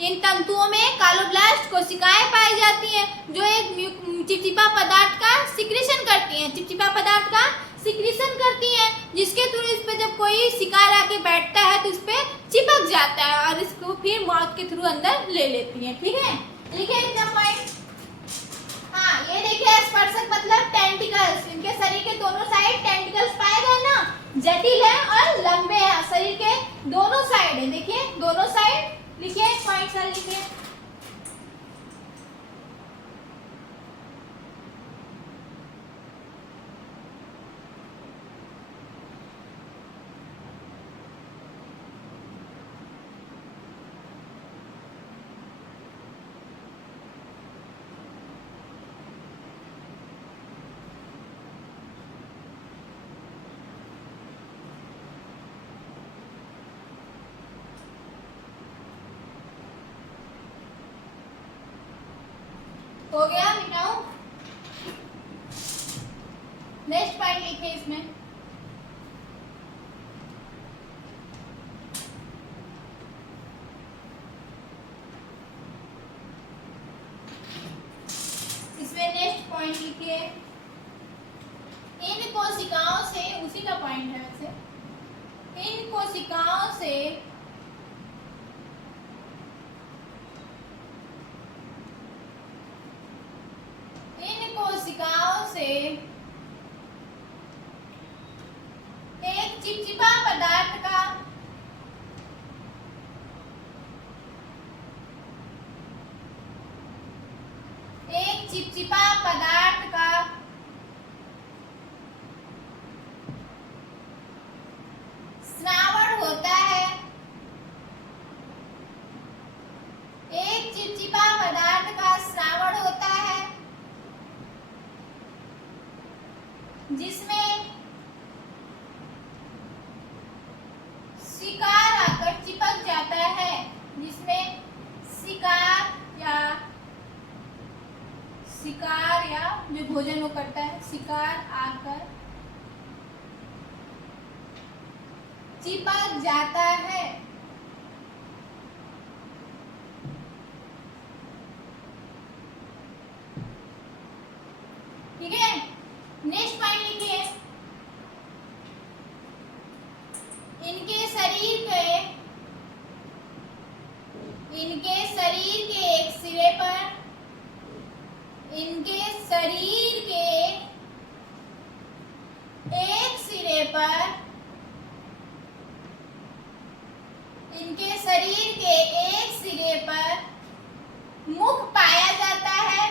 इन तंतुओं में कालोब्लास्ट कोशिकाएं पाई जाती हैं, जो एक चिपचिपा पदार्थ का सिक्रीशन करती हैं, चिपचिपा पदार्थ का सिक्रीशन करती हैं, जिसके थ्रू इस पे जब कोई शिकार आके बैठता है तो इस पे चिपक जाता है और इसको फिर माउथ के थ्रू अंदर ले लेती है। ठीक है, लिखिए इतना पॉइंट। हाँ, ये देखिए स्पर्शक मतलब टेंटिकल्स, इनके शरीर के दोनों साइड टेंटिकल्स पाए गए ना, जटिल है और लंबे हैं। शरीर के दोनों साइड है, देखिए दोनों साइड। लिखिए पॉइंट सर, लिखिए। हो गया, मिटाओ। नेक्स्ट पॉइंट लिखिए इसमें। इसमें नेक्स्ट पॉइंट लिखिए, इन कोशिकाओं से, उसी का पॉइंट है वैसे, इन कोशिकाओं से एक चिपचिपा पदार्थ का श्रावण होता है। एक चिपचिपा पदार्थ का श्रावण होता है, जिसमें शिकार आकर भोजन वो करता है, शिकार आकर चिपक जाता है। ठीक है, नेक्स्ट पॉइंट लिखिए, इनके शरीर के एक सिरे पर, इनके शरीर के एक सिरे पर, इनके शरीर के एक सिरे पर मुख पाया जाता है,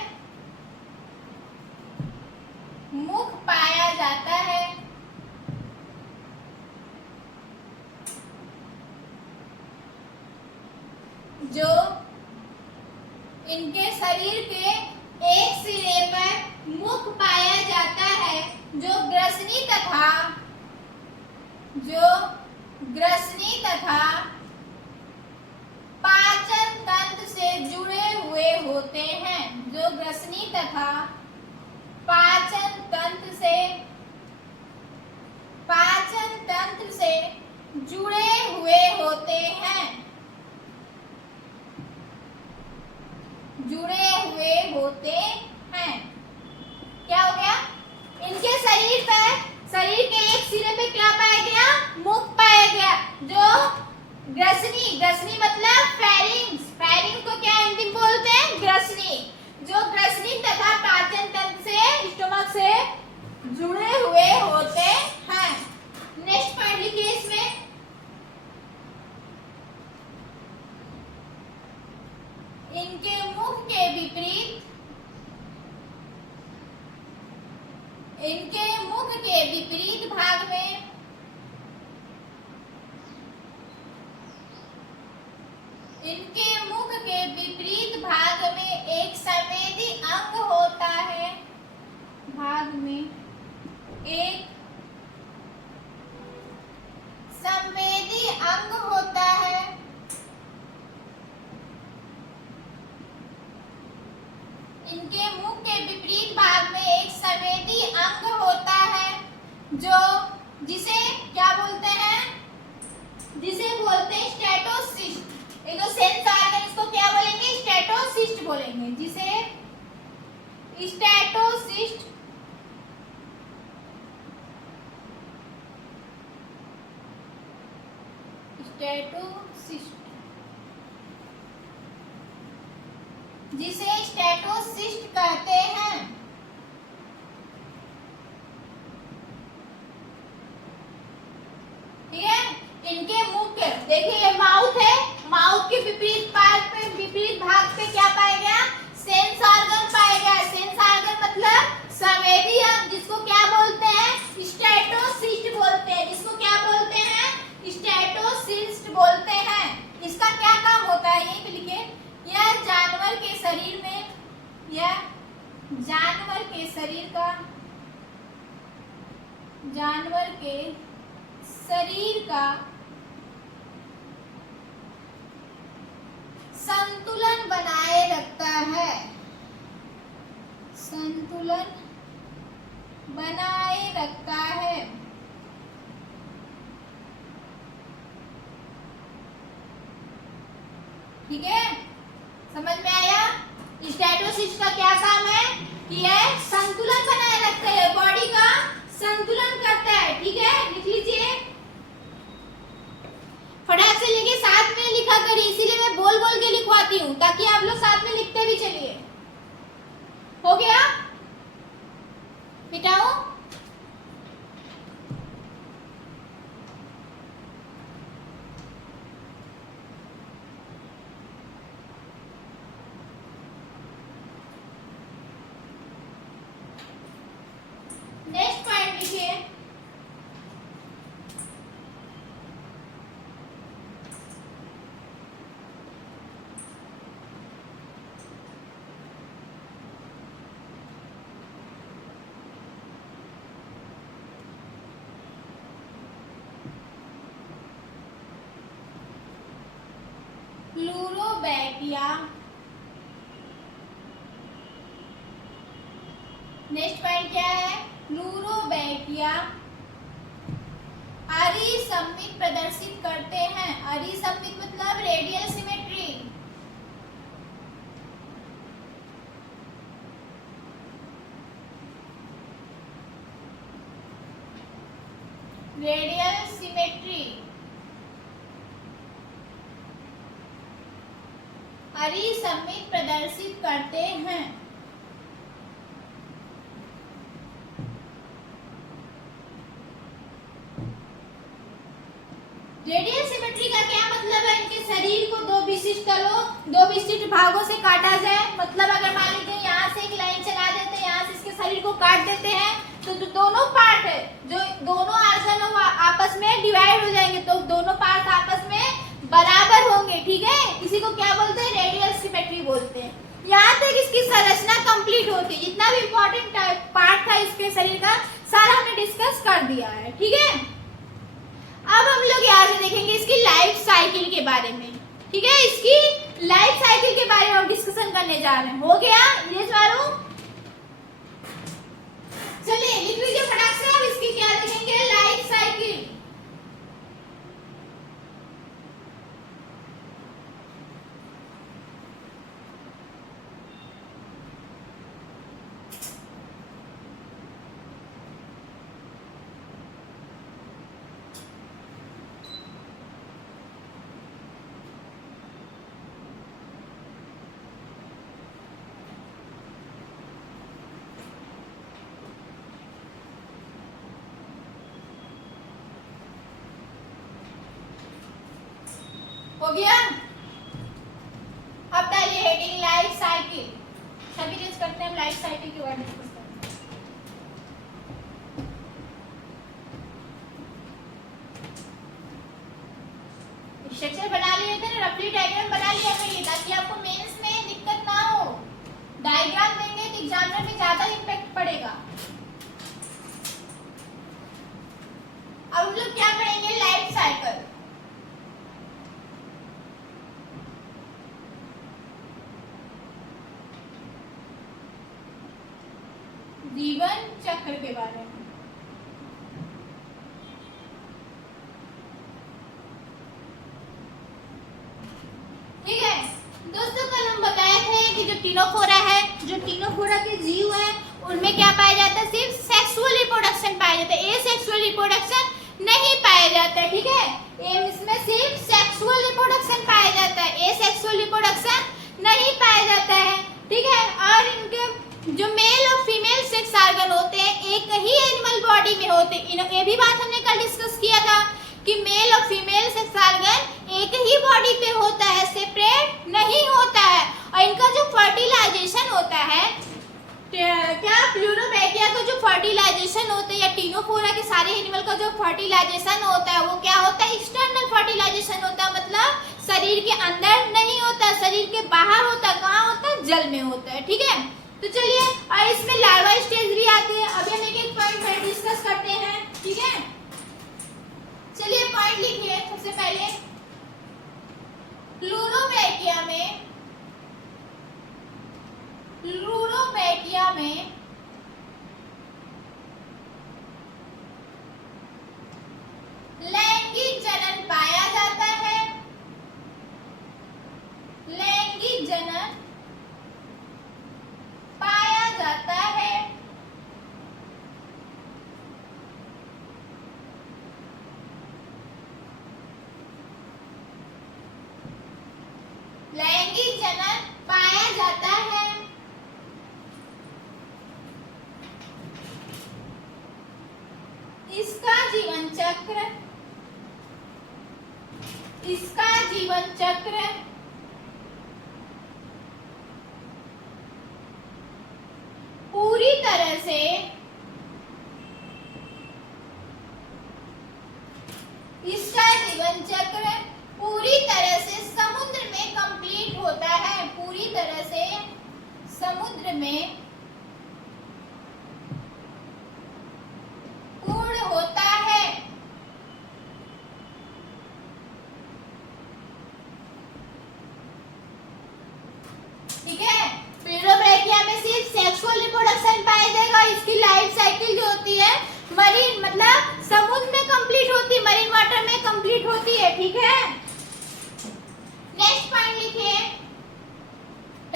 मुख पाया जाता है। जो इनके शरीर के एक सिरे पर मुख पाया जाता है, जो ग्रसनी तथा पाचन तंत्र से जुड़े हुए होते हैं, जो ग्रसनी तथा पाचन तंत्र से जुड़े हुए होते हैं, जुड़े हुए होते हैं। क्या हो गया, इनके शरीर के एक सिरे पे क्या पाया गया, मुख पाया गया, जो ग्रसनी मतलब फेरिंग्स को क्या हिंदी में बोलते हैं, ग्रसनी, जो ग्रसनी तथा पाचन तंत्र से, स्टमक से जुड़े हुए होते हैं। नेक्स्ट पॉइंट लिखिए इसमें, इनके मुख के विपरीत, इनके मुख के विपरीत भाग में, इनके मुख के विपरीत भाग में एक संवेदी अंग होता है, भाग में एक संवेदी अंग होता है। इनके मुख के विपरीत भाग में एक संवेदी अंग होता है, जो जिसे क्या बोलते हैं, जिसे बोलते हैं स्टेटोसिस्ट। एक तो सेंस ऑर्गन, इसको क्या बोलेंगे, स्टेटोसिस्ट बोलेंगे, जिसे स्टेटोसिस्ट जिसे स्टेटोसिस्ट कहते हैं। ठीक है, इनके मुख देखिए, ये माउथ है, माउथ के विपरीत भाग पे क्या पाया गया, सेंस ऑर्गन पाया गया। सेंस ऑर्गन मतलब संवेदी अंग, जिसको क्या बोलते हैं, स्टेटोसिस्ट बोलते हैं, जिसको क्या बोलते हैं, स्टेटोसिस्ट बोलते हैं। इसका क्या काम होता है, ये लिखिए, यह जानवर के शरीर में, यह जानवर के शरीर का संतुलन बनाए रखता है, संतुलन बनाए रखता है। ठीक है, समझ में आया। स्टेटोसिस्ट का क्या काम है कि यह संतुलन बनाए रखता है, बॉडी का संतुलन करता है। ठीक है, लिख लीजिए, फटाक से लिखिए, साथ में लिखा करिए, इसीलिए मैं बोल बोल के लिखवाती हूँ ताकि आप लोग साथ में लिखते भी चलिए। हो गया, मिटाओ। नेक्स्ट पॉइंट लिखिए, प्लूरोबैक्टिया नेक्स्ट पॉइंट क्या है, प्लूरोबैकिया अरिसमित प्रदर्शित करते हैं। अरिसमित मतलब रेडियल सिमेट्री। रेडियल सिमेट्री अरिसमित प्रदर्शित करते हैं। रेडियल सिमेट्री का क्या मतलब है, इनके शरीर को दो विशिष्ट भागों से काटा जाए। मतलब अगर मान लीजिए यहाँ से एक लाइन चला देते हैं, यहाँ से इसके शरीर को काट देते हैं, तो जो दोनों पार्ट है, जो दोनों आर्गन आपस में डिवाइड हो जाएंगे, तो दोनों पार्ट आपस में बराबर होंगे। ठीक है, इसी को क्या बोलते हैं, रेडियल सिमेट्री बोलते हैं। यहाँ तक इसकी संरचना कंप्लीट होती है। जितना भी इम्पोर्टेंट पार्ट था इसके शरीर का, सारा हमने डिस्कस कर दिया है। ठीक है, अब हम लोग यहाँ से देखेंगे इसकी लाइफ साइकिल के बारे में। ठीक है, इसकी लाइफ साइकिल के बारे में हम डिस्कशन करने जा रहे हैं। हो गया ये चारों? चलिए लिख लीजिए फटाक से। अब इसकी क्या देखेंगे, लाइफ साइकिल। हो गया? अब डालिए हेडिंग लाइफ साइकिल। सभी चीज करते हैं हम लाइफ साइकिल के बारे में डिस्कस करते हैं। स्ट्रक्चर बना लिए थे ना, रफली डायग्राम बना लिया करिए, ताकि आपको मेंस में दिक्कत ना हो। डायग्राम देंगे तो एग्जामिनर में ज्यादा इम्पैक्ट पड़ेगा। अब हम लोग क्या पढ़ेंगे, लाइफ साइकिल। जीवन चक्र के बारे में। ठीक है दोस्तों, कल हम बताए थे कि जो टिनोफोरा है, जो टिनोफोरा के जीव हैं, उनमें क्या पाया जाता है, सिर्फ सेक्सुअल रिप्रोडक्शन पाया जाता है, एसेक्सुअल रिप्रोडक्शन नहीं पाया जाता है। ठीक है, इसमें सिर्फ सेक्सुअल रिप्रोडक्शन पाया जाता है, एसेक्सुअल रिप्रोडक्शन नहीं पाया जाता है। ठीक है, और इनके जो मेल और फीमेल सेक्स ऑर्गन होते हैं एक ही एनिमल बॉडी में होते हैं। ये भी बात हमने कल डिस्कस किया था कि मेल और फीमेल सेक्स ऑर्गन एक ही बॉडी पे होता है, सेपरेट नहीं होता है। और इनका जो फर्टिलाइजेशन होता है, क्या प्लूरोबैकिया का जो फर्टिलाइजेशन होता है, या टिनोफोरा के सारे एनिमल का जो फर्टिलाइजेशन होता है, वो क्या होता है, एक्सटर्नल फर्टिलाइजेशन होता है। मतलब शरीर के अंदर नहीं होता, शरीर के बाहर होता है। कहाँ होता है, जल में होता है। ठीक है, तो चलिए, और इसमें लार्वा स्टेज भी आती है। अभी हम एक पॉइंट डिस्कस करते हैं। ठीक है, चलिए पॉइंट लिखिए। सबसे पहले प्लूरोबैकिया में लैंगिक जनन पाया जाता है। लैंगिक जनन पाया जाता है। लैंगिक जनन पाया जाता है। इसका जीवन चक्र पूरी तरह से समुद्र में कंप्लीट होता है। पूरी तरह से समुद्र में पूर्ण होता है। ठीक है, प्लूरोबैकिया में सिर्फ सेक्सुअल रिप्रोडक्शन पाया जाएगा,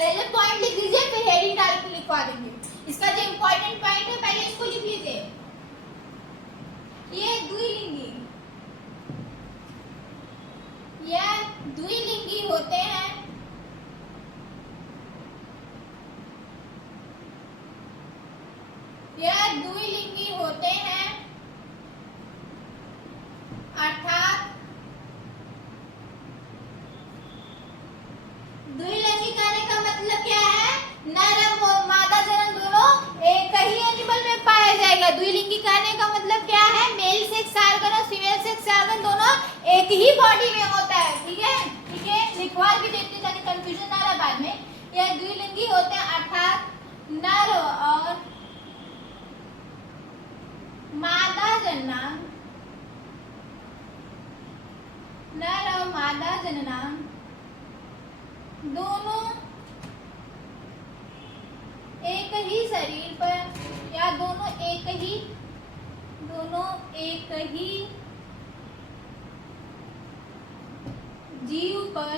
पहले पॉइंट लिख दीजिए, फिर हेडिंग डाल के लिखवा देंगे। इसका जो इम्पोर्टेंट पॉइंट है पहले इसको लिख लीजिए। ये द्विलिंगी, यह द्विलिंगी होते हैं। यह द्विलिंगी होते हैं, अर्थात द्विलिंगी कहने का मतलब क्या है? नर और मादा जनन दोनों एक ही एनिमल में पाया जाएगा। द्विलिंगी कहने का मतलब क्या है? मेल सेक्स ऑर्गन और फीमेल सेक्स ऑर्गन दोनों एक ही बॉडी में होता है। ठीक है, ठीक है, लिखवा भी देते ताकि कंफ्यूजन ना रहे बाद में। यह द्विलिंगी होते हैं, अर्थात नर और मादा जननांग, नर और मादा जननांग दोनों एक ही शरीर पर या दोनों एक ही जीव पर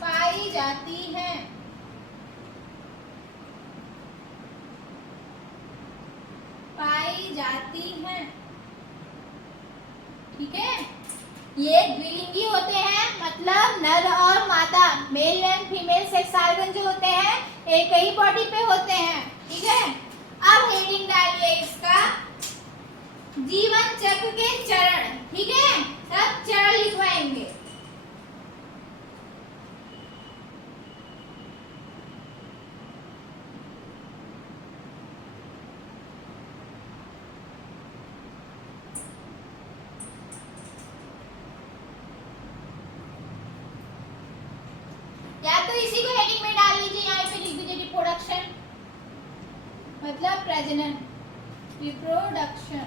पाई जाती है। ठीक है, ये द्विलिंगी होते हैं, मतलब नर और मादा, male and female sex organ जो होते हैं एक ही बॉडी पे होते हैं। ठीक है, अब हेडिंग डालिए इसका, जीवन चक्र के चरण। ठीक है, सब चरण लिखवाएंगे। या तो इसी को हेडिंग में डाल लीजिए, यहाँ पे लिख दीजिए रिप्रोडक्शन, मतलब प्रजनन, रिप्रोडक्शन,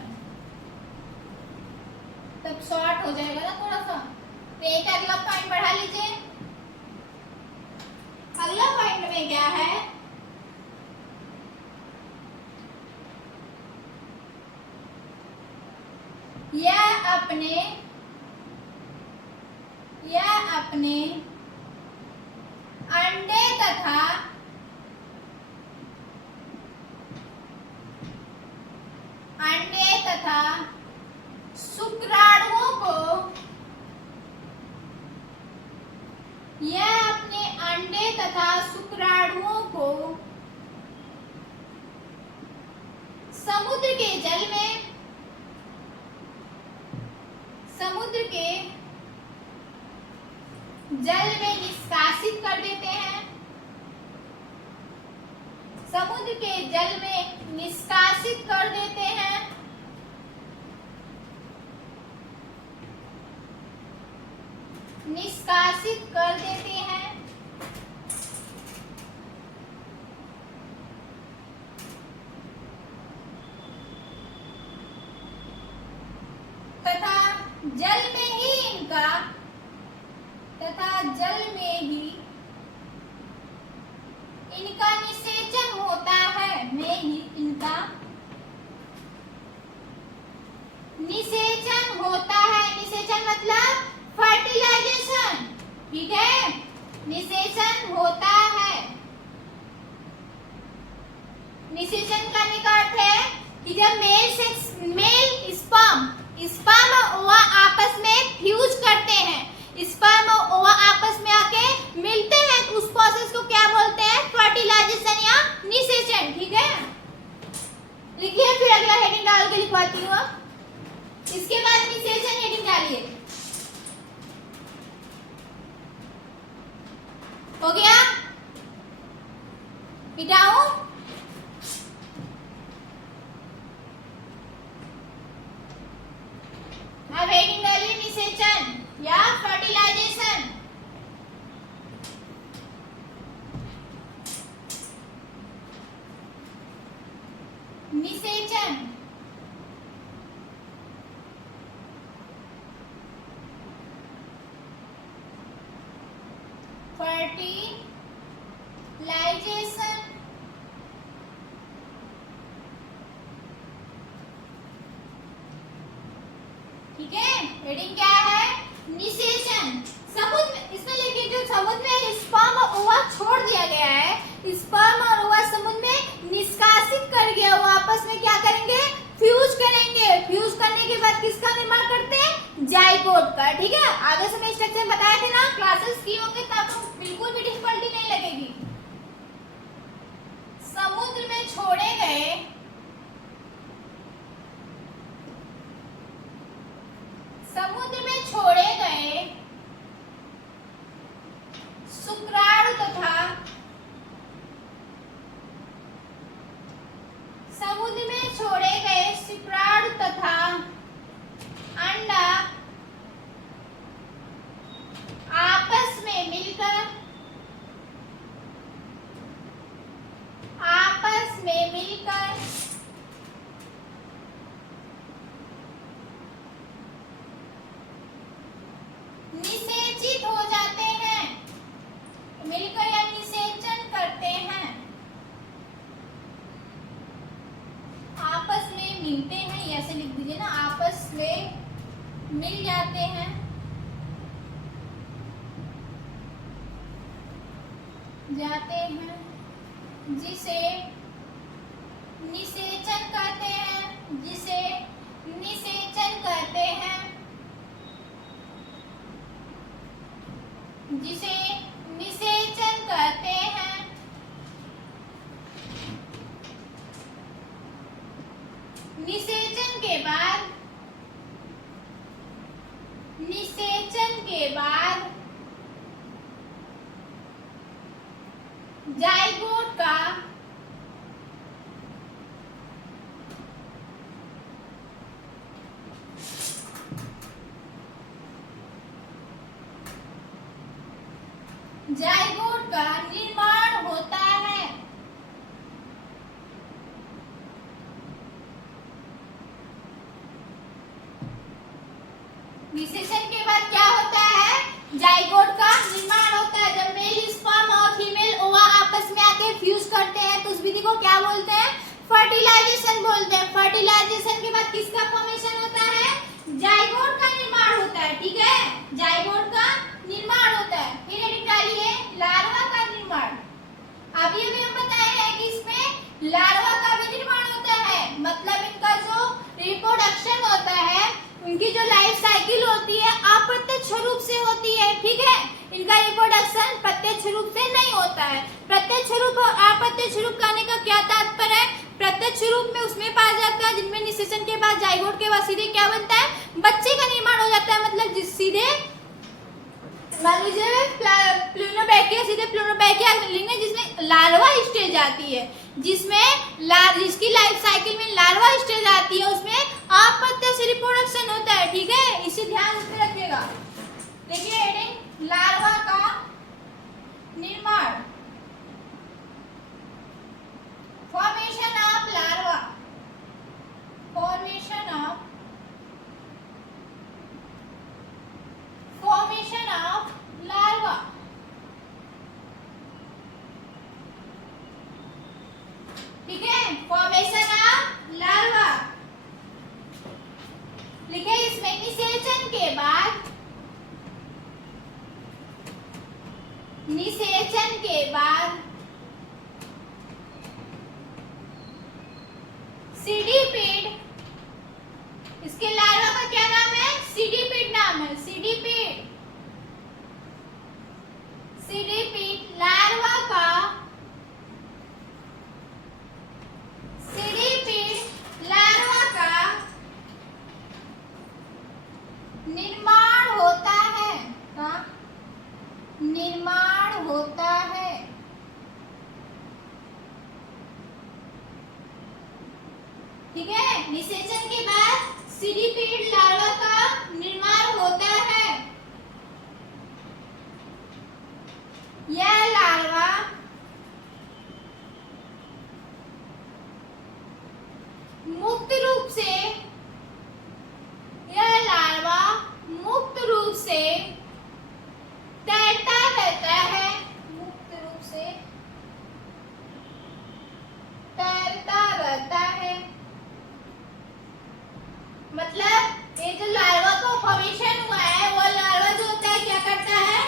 तब शॉर्ट हो जाएगा ना थोड़ा सा। तो एक अगला पॉइंट बढ़ा लीजिए। अगला पॉइंट में क्या है? यह अपने अंडे तथा शुक्राणुओं को, यह अपने अंडे तथा शुक्राणुओं को समुद्र के जल में निष्कासित कर देते हैं। समुद्र के जल में निष्कासित कर देते हैं। तथा जल में ही इनका निषेचन होता है। निषेचन मतलब फर्टिलाइजेशन। ठीक है, निषेचन होता है। निषेचन करने का अर्थ है कि जब मेल स्पर्म और ओवा आपस में फ्यूज करते हैं, स्पर्म और ओवा आपस में आके मिलते हैं, तो उस प्रोसेस को क्या बोलते हैं? फर्टिलाइजेशन या निषेचन। ठीक है, लिखिए, फिर अगला हेडिंग डाल के लिखवाती हूँ। इसके बाद निषेचन हेडिंग डालिए। हो गया? मिटाऊं? अब हेडिंग डालिए निषेचन या फर्टिलाइजेशन। निषेचन फर्टिलाइजेशन ठीक है, हेडिंग क्या है? निषेचन। समुद्र, इसमें लिखिए जो समुद्र में स्पर्म और ओवा छोड़ दिया गया है, स्पर्म और ओवा समुद्र में निष्कासित कर गया, वो आपस में क्या करेंगे, फ्यूज करेंगे। फ्यूज करने के बाद किसका निर्माण करते हैं, जाइगोट का। ठीक है, आगे से मैं स्ट्रक्चर बताए थे ना, क्लासेस की होंगे तो आपको बिल्कुल भी डिफिकल्टी नहीं लगेगी। समुद्र में छोड़े गए शुक्राणु तथा समुद्र में छोड़े गए शुक्राणु तथा अंडा आपस में मिलकर निषेचित हो जाते हैं, मिलकर या निषेचन करते हैं, आपस में मिलते हैं, ऐसे लिख दीजिए ना, आपस में मिल जाते हैं, जिसे निषेचन करते हैं, जिसे निषेचन करते हैं, जिसे निषेचन करते हैं। निषेचन के बाद जाइगोट का निर्माण होता है। निषेचन के बाद क्या होता है, जाइगोट का निर्माण होता है। जब मेल स्पर्म और फीमेल ओवा आपस में आके फ्यूज करते हैं तो उस विधि को क्या बोलते हैं, फर्टिलाइजेशन बोलते हैं। फर्टिलाइजेशन के बाद किसका फॉर्मेशन होता है, जाइगोट का निर्माण होता है। ठीक है, जाइगोट का निर्माण होता है। फिर हेडिंग डालिए, लार्वा का निर्माण। अभी हम बताए हैं कि इसमें लार्वा का भी निर्माण होता है, मतलब इनका जो रिप्रोडक्शन होता है, उनकी जो लाइफ साइकिल होती है अप्रत्यक्ष रूप से होती है। ठीक है, इनका रिप्रोडक्शन प्रत्यक्ष रूप से नहीं होता है। प्रत्यक्ष रूप और अप्रत्यक्ष रूप कहने का क्या तात्पर्य है, प्रत्यक्ष रूप में उसमें पाया जाता है जिनमें निषेचन के बाद जाइगोट के बाद सीधे क्या बनता है, बच्चे का निर्माण हो जाता है। मतलब सीधे मान लीजिए प्लूनोबैकिया, सीधे प्लूनोबैकिया लेंगे जिसमें लार्वा स्टेज आती है, जिसकी लाइफ साइकिल में लार्वा स्टेज आती है, उसमें अप्रत्यक्ष रिप्रोडक्शन होता है। ठीक है, इसे ध्यान में रखिएगा। देखिए हेडिंग, लार्वा का निर्माण, formation of larva, formation of larva. ठीक है, फॉर्मेशन ऑफ लार्वा लिखे। इसमें निषेचन के बाद सीडीपिड, इसके लार्वा का क्या नाम है, सीडीपिड नाम है। सीडीपिड लार्वा का निर्माण होता है, निर्माण होता है। ठीक है, निषेचन के बाद सीडीपिड लार्वा का निर्माण होता है। यह लार्वा मुक्त रूप से तैरता रहता है, मुक्त रूप से तैरता रहता है। मतलब ये जो लार्वा का फॉर्मेशन हुआ है, वो लार्वा जो होता है क्या करता है,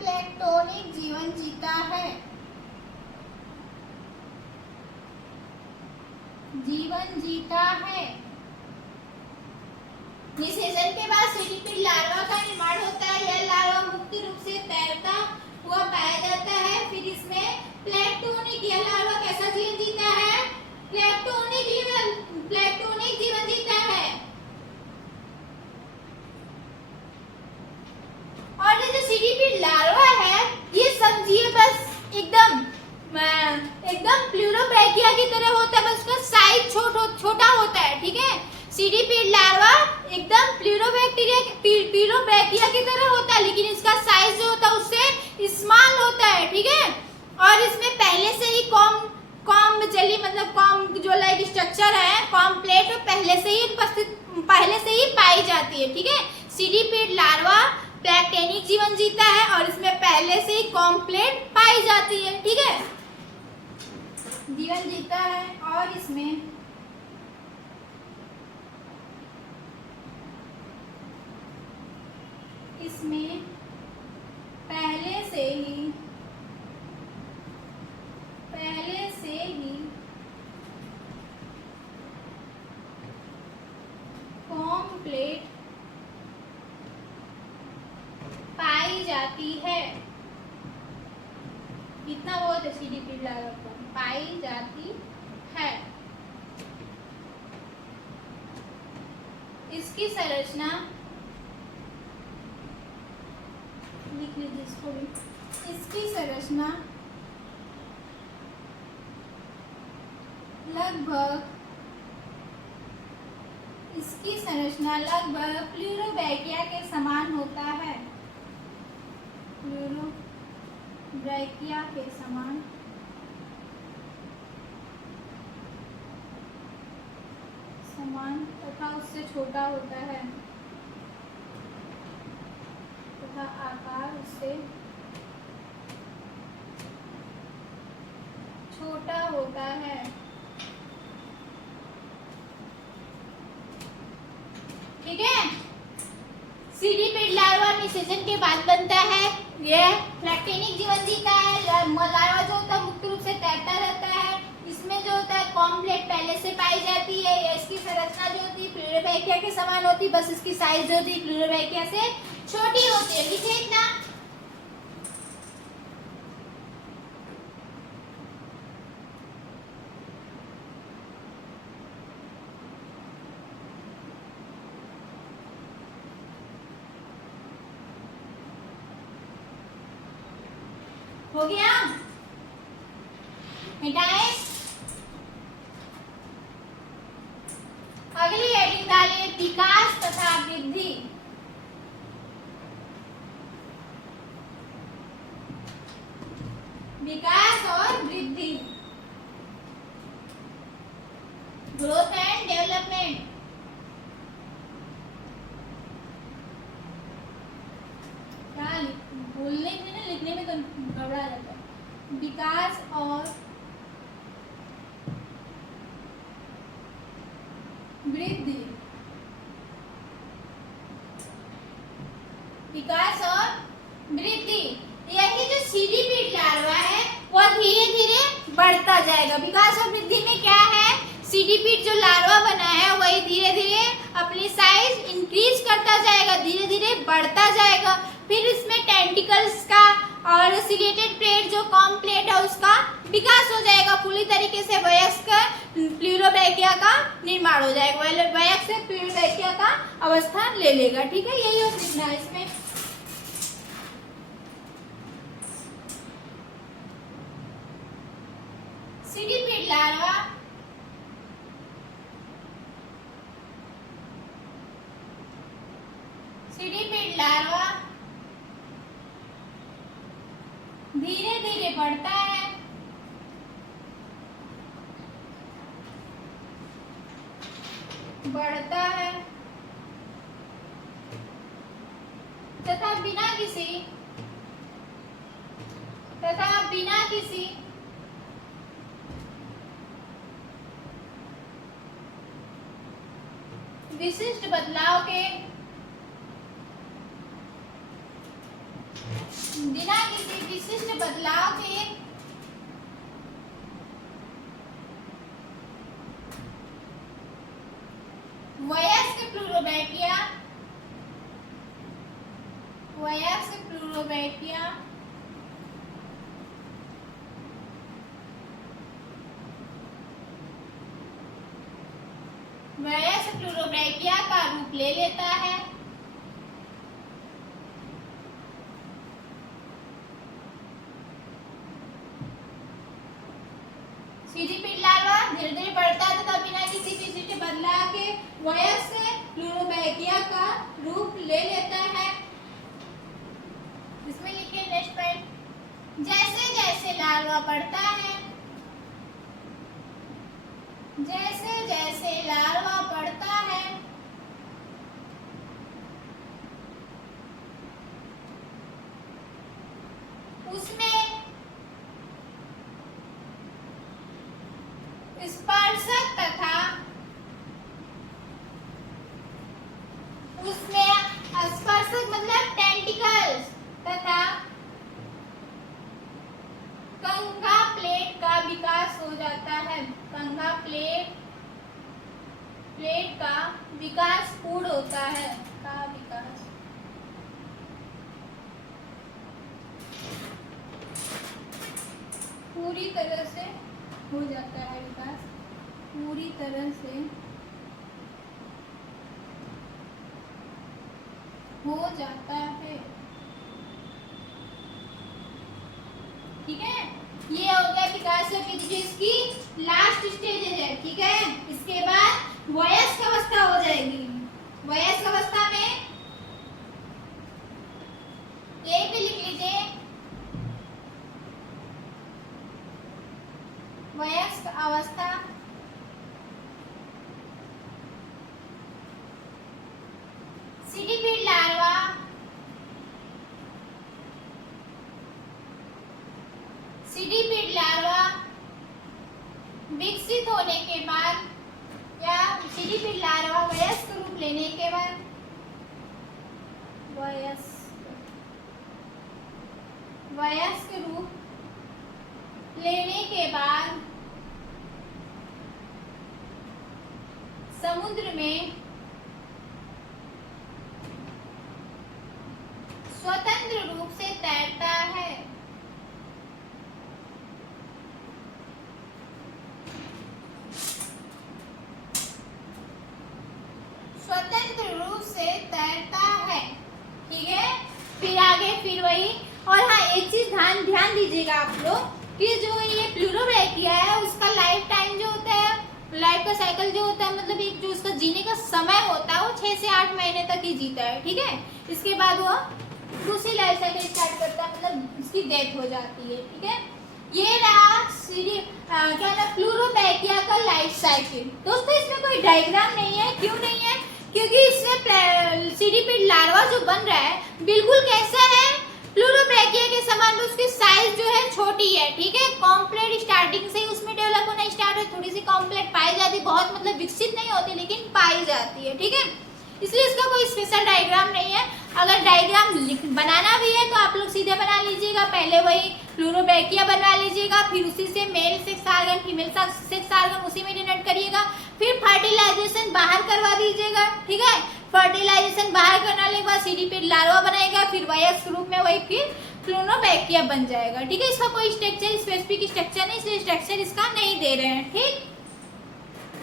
प्लैंक्टोनिक जीवन जीता है। जीवन जीता है। निषेचन के बाद सीडीपी लार्वा का निर्माण होता है। यह लार्वा मुक्त रूप से तैरता हुआ पाया जाता है। फिर इसमें प्लैंक्टोनिक, यह लार्वा कैसा जीवन जीता है? प्लैंक्टोनिक जीवन जीता है। और ये जो सीडीपी लार्वा है, ये समझिए बस एकदम प्लूरोब्रैकिया की तरह होता है, बस उसका साइज छोटा होता है। ठीक है, सीडीपी लार्वा एकदम प्लूरोब्रैकिया की तरह होता है, लेकिन इसका साइज जो होता है उससे स्मॉल होता है। ठीक है, और इसमें पहले से ही कॉम जेली मतलब कॉम जो लाइक स्ट्रक्चर है, कॉम प्लेट पहले से ही पाई जाती है। ठीक है, सीडीपी लार्वा प्लैंक्टोनिक जीवन जीता है और इसमें पहले से ही कॉम प्लेट पाई जाती है। ठीक है, जीवन जीता है और इसमें पहले से ही कॉम प्लेट पाई जाती है। कितना बहुत है सीडीपी लार्वा पाई जाती है। इसकी संरचना लिख लीजिए इसको भी। इसकी संरचना लगभग प्लूरोब्रैकिया के समान होता है। प्लूरोब्रैकिया के समान तथा उससे छोटा होता है तथा आकार उससे छोटा होता है। ठीक है, सीडीपी लार्वा निषेचन के बाद बनता है। यह प्लैंक्टोनिक जीवन जीता है। लार्वा जो होता है मुक्त रूप से तैरता रहता है। इसमें जो होता है कॉम प्लेट पहले से पाई जाती है। इसकी संरचना जो होती है प्लूरोब्रैकिया के समान होती है, बस इसकी साइज जो होती है प्लूरोब्रैकिया से छोटी होती है। लिखिए इतना। हो गया, मिटाए। अगली हेडिंग डालिए विकास तथा वृद्धि। विकास और वृद्धि, ग्रोथ एंड डेवलपमेंट। क्या बोलने में ना, लिखने में तो घबरा जाता है। विकास और वृद्धि। विकास और वृद्धि, यही जो सीडीपी लार्वा है वह धीरे धीरे बढ़ता जाएगा। विकास और वृद्धि में क्या है, सीडीपी जो लार्वा बना है वही धीरे धीरे अपनी साइज इंक्रीज करता जाएगा, धीरे धीरे बढ़ता जाएगा। फिर इसमें टेंटिकल्स का और सिलेटेड प्लेट जो कॉम प्लेट है उसका विकास हो जाएगा। पूरी तरीके से वयस्क प्लूरोब्रैकिया का निर्माण हो जाएगा। वयस्क प्लूरोब्रैकिया का अवस्था ले लेगा। ठीक है, यही हो सीखना है इसमें। सीडीपी लार्वा धीरे धीरे बढ़ता है। तथा बिना किसी विशिष्ट बदलाव के बिना किसी विशिष्ट बदलाव के वयस्क प्लूरोबैक्टिया का रूप ले लेता है। सीडीपीड लार्वा धीरे धीरे बढ़ता है तथा बिना किसी विशिष्ट बदलाव के वयस्क प्लूरोबैक्टिया का रूप ले लेता है। इसमें लिखिए नेक्स्ट पॉइंट, जैसे जैसे लार्वा बढ़ता है, जैसे जैसे लार्वा बढ़ता है उसमें स्पर्शक तथा मतलब टेंटिकल्स तथा कंघा प्लेट का विकास हो जाता है। कंघा प्लेट का विकास पूर्ण होता है, का विकास पूरी तरह से हो जाता है, विकास पूरी तरह से हो जाता है। ठीक है, ये हो गया विकास जो इसकी लास्ट स्टेज है। ठीक है, इसके बाद वयस्क अवस्था हो जाएगी। वयस्क अवस्था में एक भी लिख लीजिए, वयस्क अवस्था सीडीपीड लार्वा विकसित होने के बाद या सीडीपीड लार्वा वयस्क रूप लेने के बाद वयस्क रूप लेने के बाद समुद्र में स्वतंत्र रूप से तैरता है। स्वतंत्र रूप से तैरता है। ठीक है, फिर आगे फिर वही। और हाँ, एक चीज ध्यान दीजिएगा आप लोग कि जो ये प्लूरोबैक्टिया है उसका लाइफ टाइम जो होता है, लाइफ का साइकिल जो होता है, मतलब एक जो उसका जीने का समय होता है वो 6 से 8 महीने तक ही जीता है। ठीक है, इसके बाद वो दूसरी लाइफ साइकिल स्टार्ट करता है, मतलब उसकी डेथ हो जाती है। ठीक है, ये रहा क्या ना प्लूरोबैक्टिया का लाइफ साइकिल। दोस्तों इसमें कोई डायग्राम नहीं है, क्यों नहीं है? क्योंकि इसमें सीडीपीड लार्वा जो बन रहा है बिल्कुल कैसा है, प्लूरोबैक्टिया के समान, उसकी साइज जो है छोटी है। ठीक है, कॉम्प्लेट स्टार्टिंग से उसमें डेवलप होना स्टार्ट है, थोड़ी सी कॉम्प्लेट पाई जाती है, बहुत मतलब विकसित नहीं होती लेकिन पाई जाती है। ठीक है, इसलिए इसका कोई स्पेशल डायग्राम नहीं है। अगर डायग्राम बनाना भी है तो आप लोग सीधे बना लीजिएगा, पहले वही प्लूरोबैक्टिया बनवा लीजिएगा, फिर उसी से male sex organ female sex organ उसी में डिनोट करिएगा, फिर फर्टिलाइजेशन बाहर करवा दीजिएगा। ठीक है, फर्टिलाइजेशन बाहर करने के बाद सीडीपीड लार्वा बनाएगा, फिर वयस्क रूप में वही फिर प्लूरोबैक्टिया बन जाएगा। ठीक है, इसका कोई स्ट्रक्चर स्पेसिफिक स्ट्रक्चर नहीं, इसलिए स्ट्रक्चर इसका नहीं दे रहे हैं। ठीक,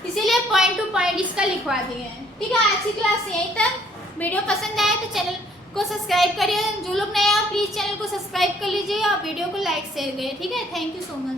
इसीलिए पॉइंट टू पॉइंट इसका लिखवा दिए हैं। ठीक है, आज की क्लास यहीं तक। वीडियो पसंद आए तो चैनल को सब्सक्राइब करिए, जो लोग नए हैं प्लीज चैनल को सब्सक्राइब कर लीजिए और वीडियो को लाइक शेयर करिए। ठीक है, थैंक यू सो मच।